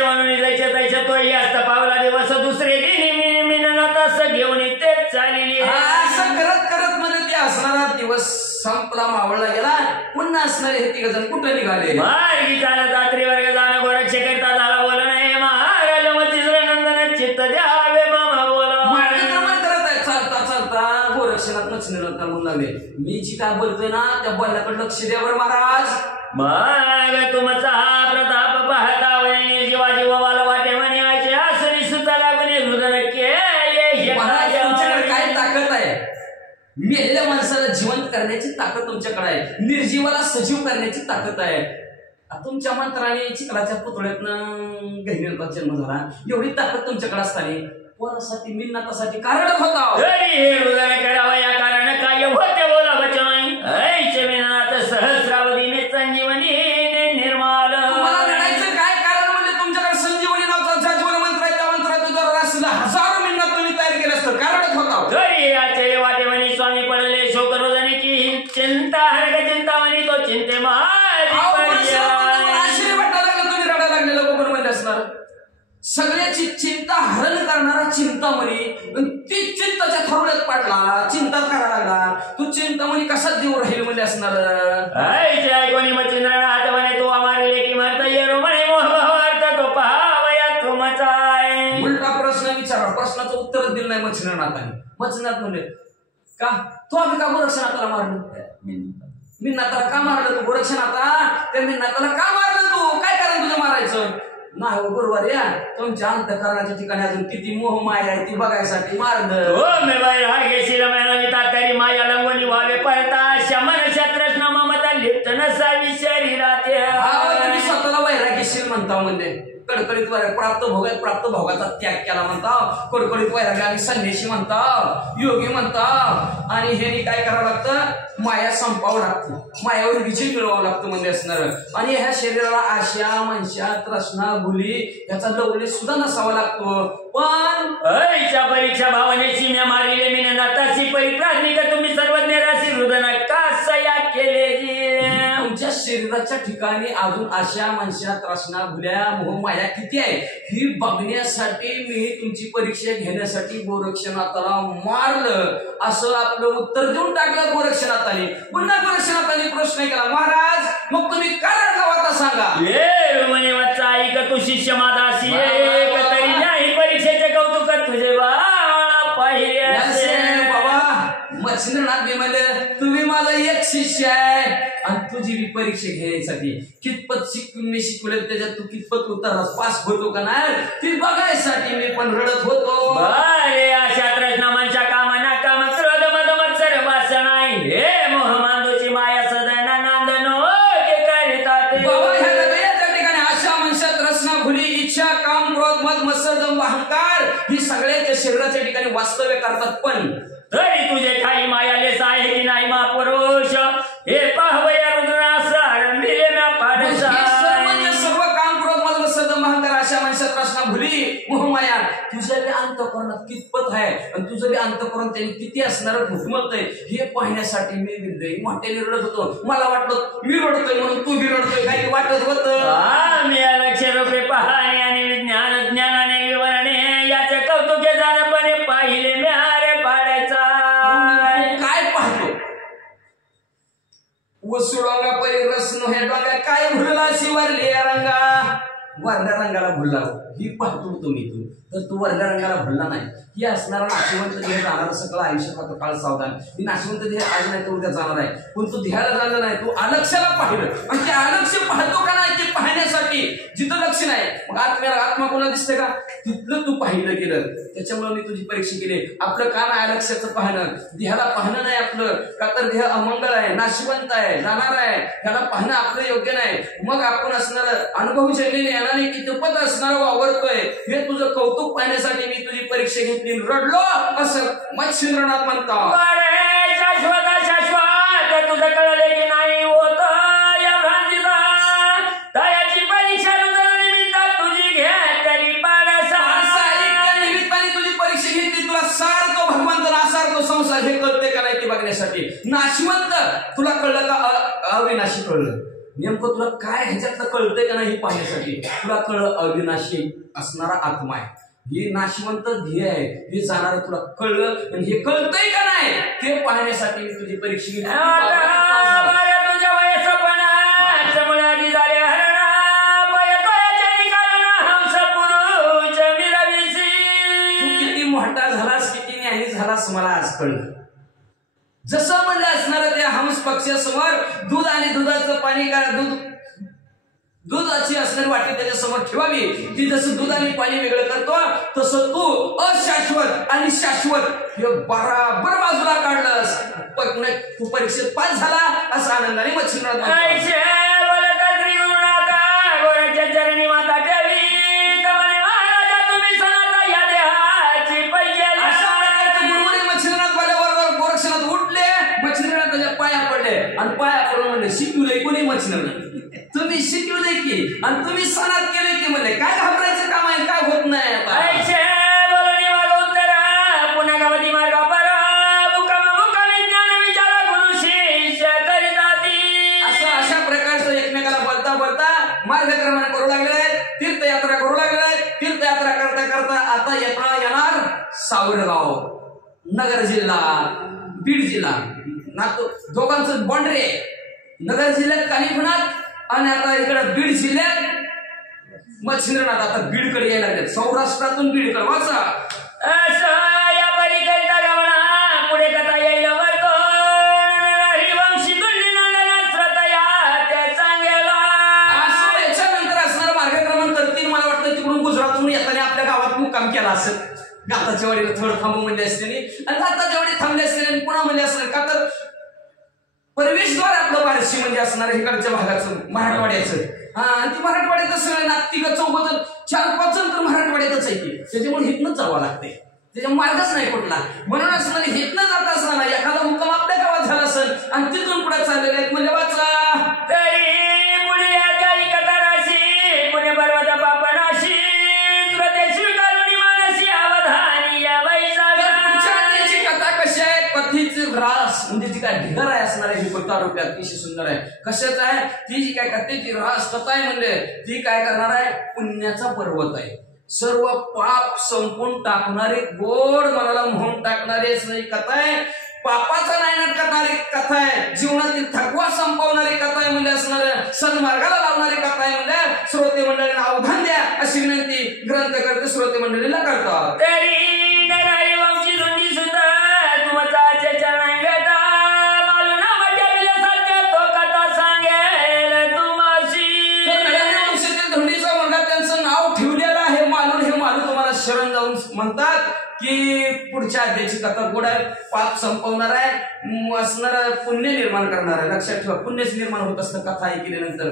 म्हणून जायचे जायचे तो असता पावला दिवस दुसरे दिन मिननाथ असं घेऊन तेच चालली. असं करत करत म्हणजे ते असणारा दिवस संपला मावळला गेला. पुन्हा असणारे हे तिघ जण कुठे निघाले. मार्गी चालत रात्री वर्ग जाणं गोरक्ष करता झाला बोल नाही महाराज मच्छिंद्रनंदन चित्त द्यावे मामा बोला. मार्गक्रमण करत आहे चालता चालता गोरक्षनाथ मच्छिंद्रनाथ म्हणू लागले मी जी काय बोलतोय ना त्या बोलण्याकडे लक्ष द्यावर महाराज. मग तुमचा हा प्रताप पाहता वहिनी जीवाजी वाला वाटे म्हणे आयचे आसरी सुद्धा लागणे हृदय केले. महाराज तुमच्याकडे काय ताकद आहे. मेलेल्या माणसाला जिवंत करण्याची ताकद तुमच्याकडे आहे. निर्जीवाला सजीव करण्याची ताकद आहे. तुमच्या मंत्राने चिखलाच्या पुतळ्यातनं गहिनीचा जन्म झाला. एवढी ताकद तुमच्याकडे असताना कोणासाठी मिन्नातासाठी कारण होता. हृदय करावं या कारण काय होते बोला बच्चा नाही. ऐचे मिन्नात असणार कोणी मच्छिंद्रनाथ म्हणे तू आम्हाला लेखी म्हणता येरो म्हणे मोह अर्थ तो पहावया तुमचा आहे. उलटा प्रश्न विचारा, प्रश्नाचं उत्तरच दिलं नाही मच्छिंद्रनाथाने. मच्छिंद्रनाथ म्हणले का तो आम्ही का गोरक्षनाथाला मारलं? मिन्नाताला का मारलं तू? गोरक्षनाथा त्या मिन्नाताला का मारलं तू? काय कारण तुझं मारायचं? नाही हो गुरुवार या तुमच्या अंतःकरणाच्या ठिकाणी अजून किती मोह माया आहे ती बघायसाठी मारलं. हो मे बाई रागे शिरमैना तातरी माया लंगोनी व्हावे पळता शमन शत्रस्न ममता लिप्त नसावी शरीरात. तुम्ही स्वतःला वैराग्यशील म्हणता, म्हणजे कडकडीत वैराग प्राप्त भोगाचा त्याग केला म्हणता, कडकडीत वैराग्य आणि संन्यासी म्हणता, योगी म्हणता. आणि हे काय करावं लागतं? माया संपावं लागतं, मायावर विजय मिळवावं लागतं म्हणजे असणार. आणि ह्या शरीराला आशा मनशा तृष्णा भुली याचा लवले सुद्धा नसावा लागतो. पण परीक्षा भावनेची म्या मारिले मी नाताशी परिप्राज्ञिक तुम्ही सर्वज्ञ राशी हृदय का सया केले. तुमच्या शरीराच्या ठिकाणी अजून आशा मनशा तृष्णा भुल्या मोह माया किती आहे ही बघण्यासाठी मी तुमची परीक्षा घेण्यासाठी गोरक्षनाथाला मारलं असं आपलं उत्तर देऊन टाकलं गोरक्षनाथाने. पुन्हा गोरक्षनाथाने प्रश्न केला, महाराज मग तुम्ही काय गावात सांगा. म्हणे वाचा ऐक तू शिष्य माझाशी एक तरी नाही परीक्षेचे कौतुक तुझे बाळा पाहिले. बाबा मच्छिंद्रनाथ म्हणले तुम्ही माझा एक शिष्य आहे आणि तुझी बी परीक्षा घ्यायसाठी कितपत मी शिकवले त्याच्यात तू कितपत उतरलास, पास होतो का नाही ती बघायसाठी मी पण रडत होतो. अरे अशा तृष्णामांच्या कामना काम क्रोध मद मत्सर वासना नाही हे मोह मांदोची माया सदना नांदनो के करतात. बाबा ह्या त्या ठिकाणी आशा मनशा तृष्णा भुली इच्छा काम क्रोध मद मत्सर दंभ अहंकार ही सगळ्याच्या शरीराच्या ठिकाणी वास्तव्य करतात. पण तरी तुझे काही मायालेस आहे की नाही महापुरुष हे पाहवया रुद्रासार मिले म्या पाडसा. सर्व काम क्रोध मद मत्सर दंभ अहंकार आशा मनशा तृष्णा भुली मोह माया तुझ्या बी अंतःकरणात कितपत आहे आणि तुझं बी अंतःकरण त्यांनी किती असणार घुटमळत आहे हे पाहण्यासाठी मी बिल्ले मोठ्याने रडत होतो. मला वाटलं मी रडतोय म्हणून तू बी रडतोय काही वाटत होतं. मी लक्ष रूपे पाहणे आणि विज्ञान ज्ञानाने विवरणे याचे कौतुके जाणपणे पाहिले म्यारे पाडायचा. काय पाहतो वसुडोंगा परी रस नो हे डोंगा काय भुलला शिवरली रंगा. वरल्या रंगाला भुलला ही पाहतो तुम्ही तू तर तू वरल्या रंगाला भुलला नाही. ही असणारा नाशिवंत देह जाणार सगळं आयुष्य खातो काळ सावधान. ही नाशिवंत देह आज नाही तर उद्या जाणार आहे पण तू ध्याला झालं नाही तू अलक्षाला पाहिलं आणि ते अलक्ष पाहतो का नाही ते पाहण्यासाठी जिथं लक्ष नाही मग आत्मा कोणाला दिसते का तिथलं तू पाहिलं गेलं. त्याच्यामुळे मी तुझी परीक्षा केली. आपलं काम आहे अलक्षाचं पाहणं, देहाला पाहणं नाही आपलं का तर देह अमंगळ आहे नाशिवंत आहे जाणार आहे त्याला पाहणं आपलं योग्य नाही. मग आपण असणार अनुभव शैलीने याने कितपत असणार वावरतोय हे तुझं कौतुक पाहण्यासाठी मी तुझी परीक्षा घेतली रडलो असं मच्छिंद्रनाथ म्हणतात. शाश्वत शाश्वत तुझं कळले की नाही होत या भ्रांतीचा तयाची परीक्षा निमित्त तुझी घेतली पाडसा. निमित्ताने तुझी परीक्षा घेतली तुला सार तो भगवंत नासार तो संसार हे कळते का नाही ते बघण्यासाठी. नाशिवंत तुला कळलं का अविनाशी कळलं नेमकं तुला काय ह्याच्यातलं कळतंय का नाही पाहण्यासाठी. तुला कळलं अविनाशी असणारा आत्मा आहे हे नाशिवंत ध्येय आहे हे जाणार तुला कळलं आणि हे कळतंय का नाही ते पाहण्यासाठी मी तुझी परीक्षा घेतली. तुझ्या वयसपणा मुलादी झाले हरणा हंस पुरुष मिरविसी. तू किती मोठा झालास किती न्यायी झालास मला आज कळलं. जसं म्हणलं असणार त्या हंस पक्षासमोर दूध आणि दुधाचं पाणी का दुधाची असणारी वाटी त्याच्या समोर ठेवावी ती जसं दूध आणि पाणी वेगळं करतो तसं तू अशाश्वत आणि शाश्वत हे बराबर बाजूला काढलंस. तू परीक्षेत पास झाला असा आनंदाने मच्छिंद्रनाथ चरणी माता देवी तुम्ही सणाचा या देहाची पहिली. अशा प्रकारचे गुरुमुनी मच्छिंद्रनाथ बरोबर गोरक्षनाथ उठले मच्छिंद्रनाथ त्याच्या पाया पडले आणि पाया पडून म्हणले शिकवलंय कोणी मच्छिंद्रनाथ तुम्ही शिकवलंय की आणि तुम्ही सणात केलंय की म्हणले काय घाबरायचं काम आहे काय होत नाही आता. पुन्हा गावती मार्ग अशा प्रकारचं एकमेकाला बोलता बोलता मार्गक्रमण करू लागले आहेत तीर्थयात्रा करू लागले आहेत. तीर्थयात्रा करता करता आता येणार सावरगाव नगर जिल्हा बीड जिल्हा नातो दोघांचं बॉन्ड्री आहे. नगर जिल्ह्यात कानिफनाथ आणि आता इकडे बीड जिल्ह्यात मच्छिंद्रनाथ. आता बीडकडे यायला लागले, सौराष्ट्रातून बीडकडे वाचा. या पलीकडचा गमना पुढे कथा येईल वरतो हरिवंशी गुंडी नंदन श्रतया त्या चांगला. असं याच्यानंतर असणारं मार्गक्रमण करतील. मला वाटतं तिकडून गुजरातहून येताना आपल्या गावात मुक्काम केला असेल. गाताच्या वाडीला थोडं थांबू म्हणजे असते आणि गाताच्या वाडी थांबले असते पुन्हा म्हणजे असणार. का तर प्रवेशद्वार आपलं बारशी म्हणजे असणार इकडच्या भागाचं मराठवाड्याचं. आणि ती मराठवाड्यात सगळं नागतिक चौघ 4-5 जण तर मराठवाड्यातच आहे ती. त्याच्यामुळे हितनंच जावं लागते, त्याच्या मार्गच नाही कुठला. म्हणून असणार हितनं जात असताना एखादा मुक्काम आपल्या गावात झाला असेल आणि तिथून पुढे चाललेले आहेत म्हणजे वाचा. तरी पुढल्या जाई कथा राशी पुणे पर्वत पापनाशी श्रोते स्वीकारुणी मानसी अवधानी या त्याची कथा कशी आहे? कथेची रास म्हणजे जी काय ढिगर आहे असणार आहे ही कथा रूपात अतिशय सुंदर आहे. कशाच आहे ती जी काय कथेची रास कथा आहे म्हणजे ती काय करणार आहे? पुण्याचा पर्वत आहे. सर्व पाप संपून टाकणारे, गोड मनाला म्हणून टाकणारी कथा आहे. पापाचा नायनाट करणारी कथा आहे. जीवनातील थकवा संपवणारी कथा आहे म्हणजे असणार. सन्मार्गाला लावणारी कथा आहे म्हणजे श्रोते मंडळींना अवधान द्या अशी विनंती ग्रंथकर्ते श्रोते मंडळीला करतात. तरी नरारी वंशी धुंडी सुद्धा तुमचा चरण घेता मालू नाव ठेवल्यासारख्या तो कथा सांगेल तुम्हाशी. वंशातील धुंडीचा वर्गात त्यांचं नाव ठेवलेलं आहे मालून. हे मालू तुम्हाला शरण जाऊन म्हणतात की पुढच्या अध्यायाची कथा गोड आहे, पाप संपवणार आहे, असणार पुण्य निर्माण करणार आहे. लक्षात ठेवा, पुण्यच निर्माण होत असतं कथा ऐकल्यानंतर.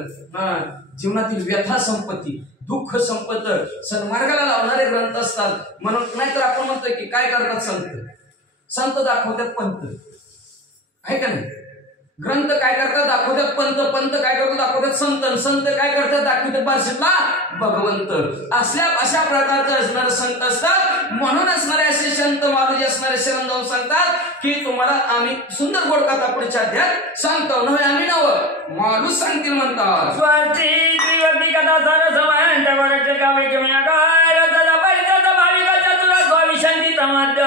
जीवनातील व्यथा संपत्ती, दुःख संपत, सन्मार्गाला लावणारे ग्रंथ असतात. म्हणून नाहीतर आपण म्हणतोय की काय करतात संत दाखवतात पंत आहे का नाही. ग्रंथ काय करतात? दाखवतात पंत काय करतात? दाखवतात संत काय करतात? दाखवतात बारशीतला भगवंत. अशा प्रकारचं असणारे संत असतात. म्हणून असणारे असे संत मारुजी असणारे शरण जाऊन सांगतात की तुम्हाला आम्ही सुंदर गोड कथा पुढच्या अध्यायात सांगतो. नव्हे आम्ही नवं माणूस सांगतील म्हणतात. स्वार्थी त्रिवर्ती कथा सार समांत वरच कावे किंवा काय रचला परिचत भाविकाच्या तुला स्वामी शांती तमात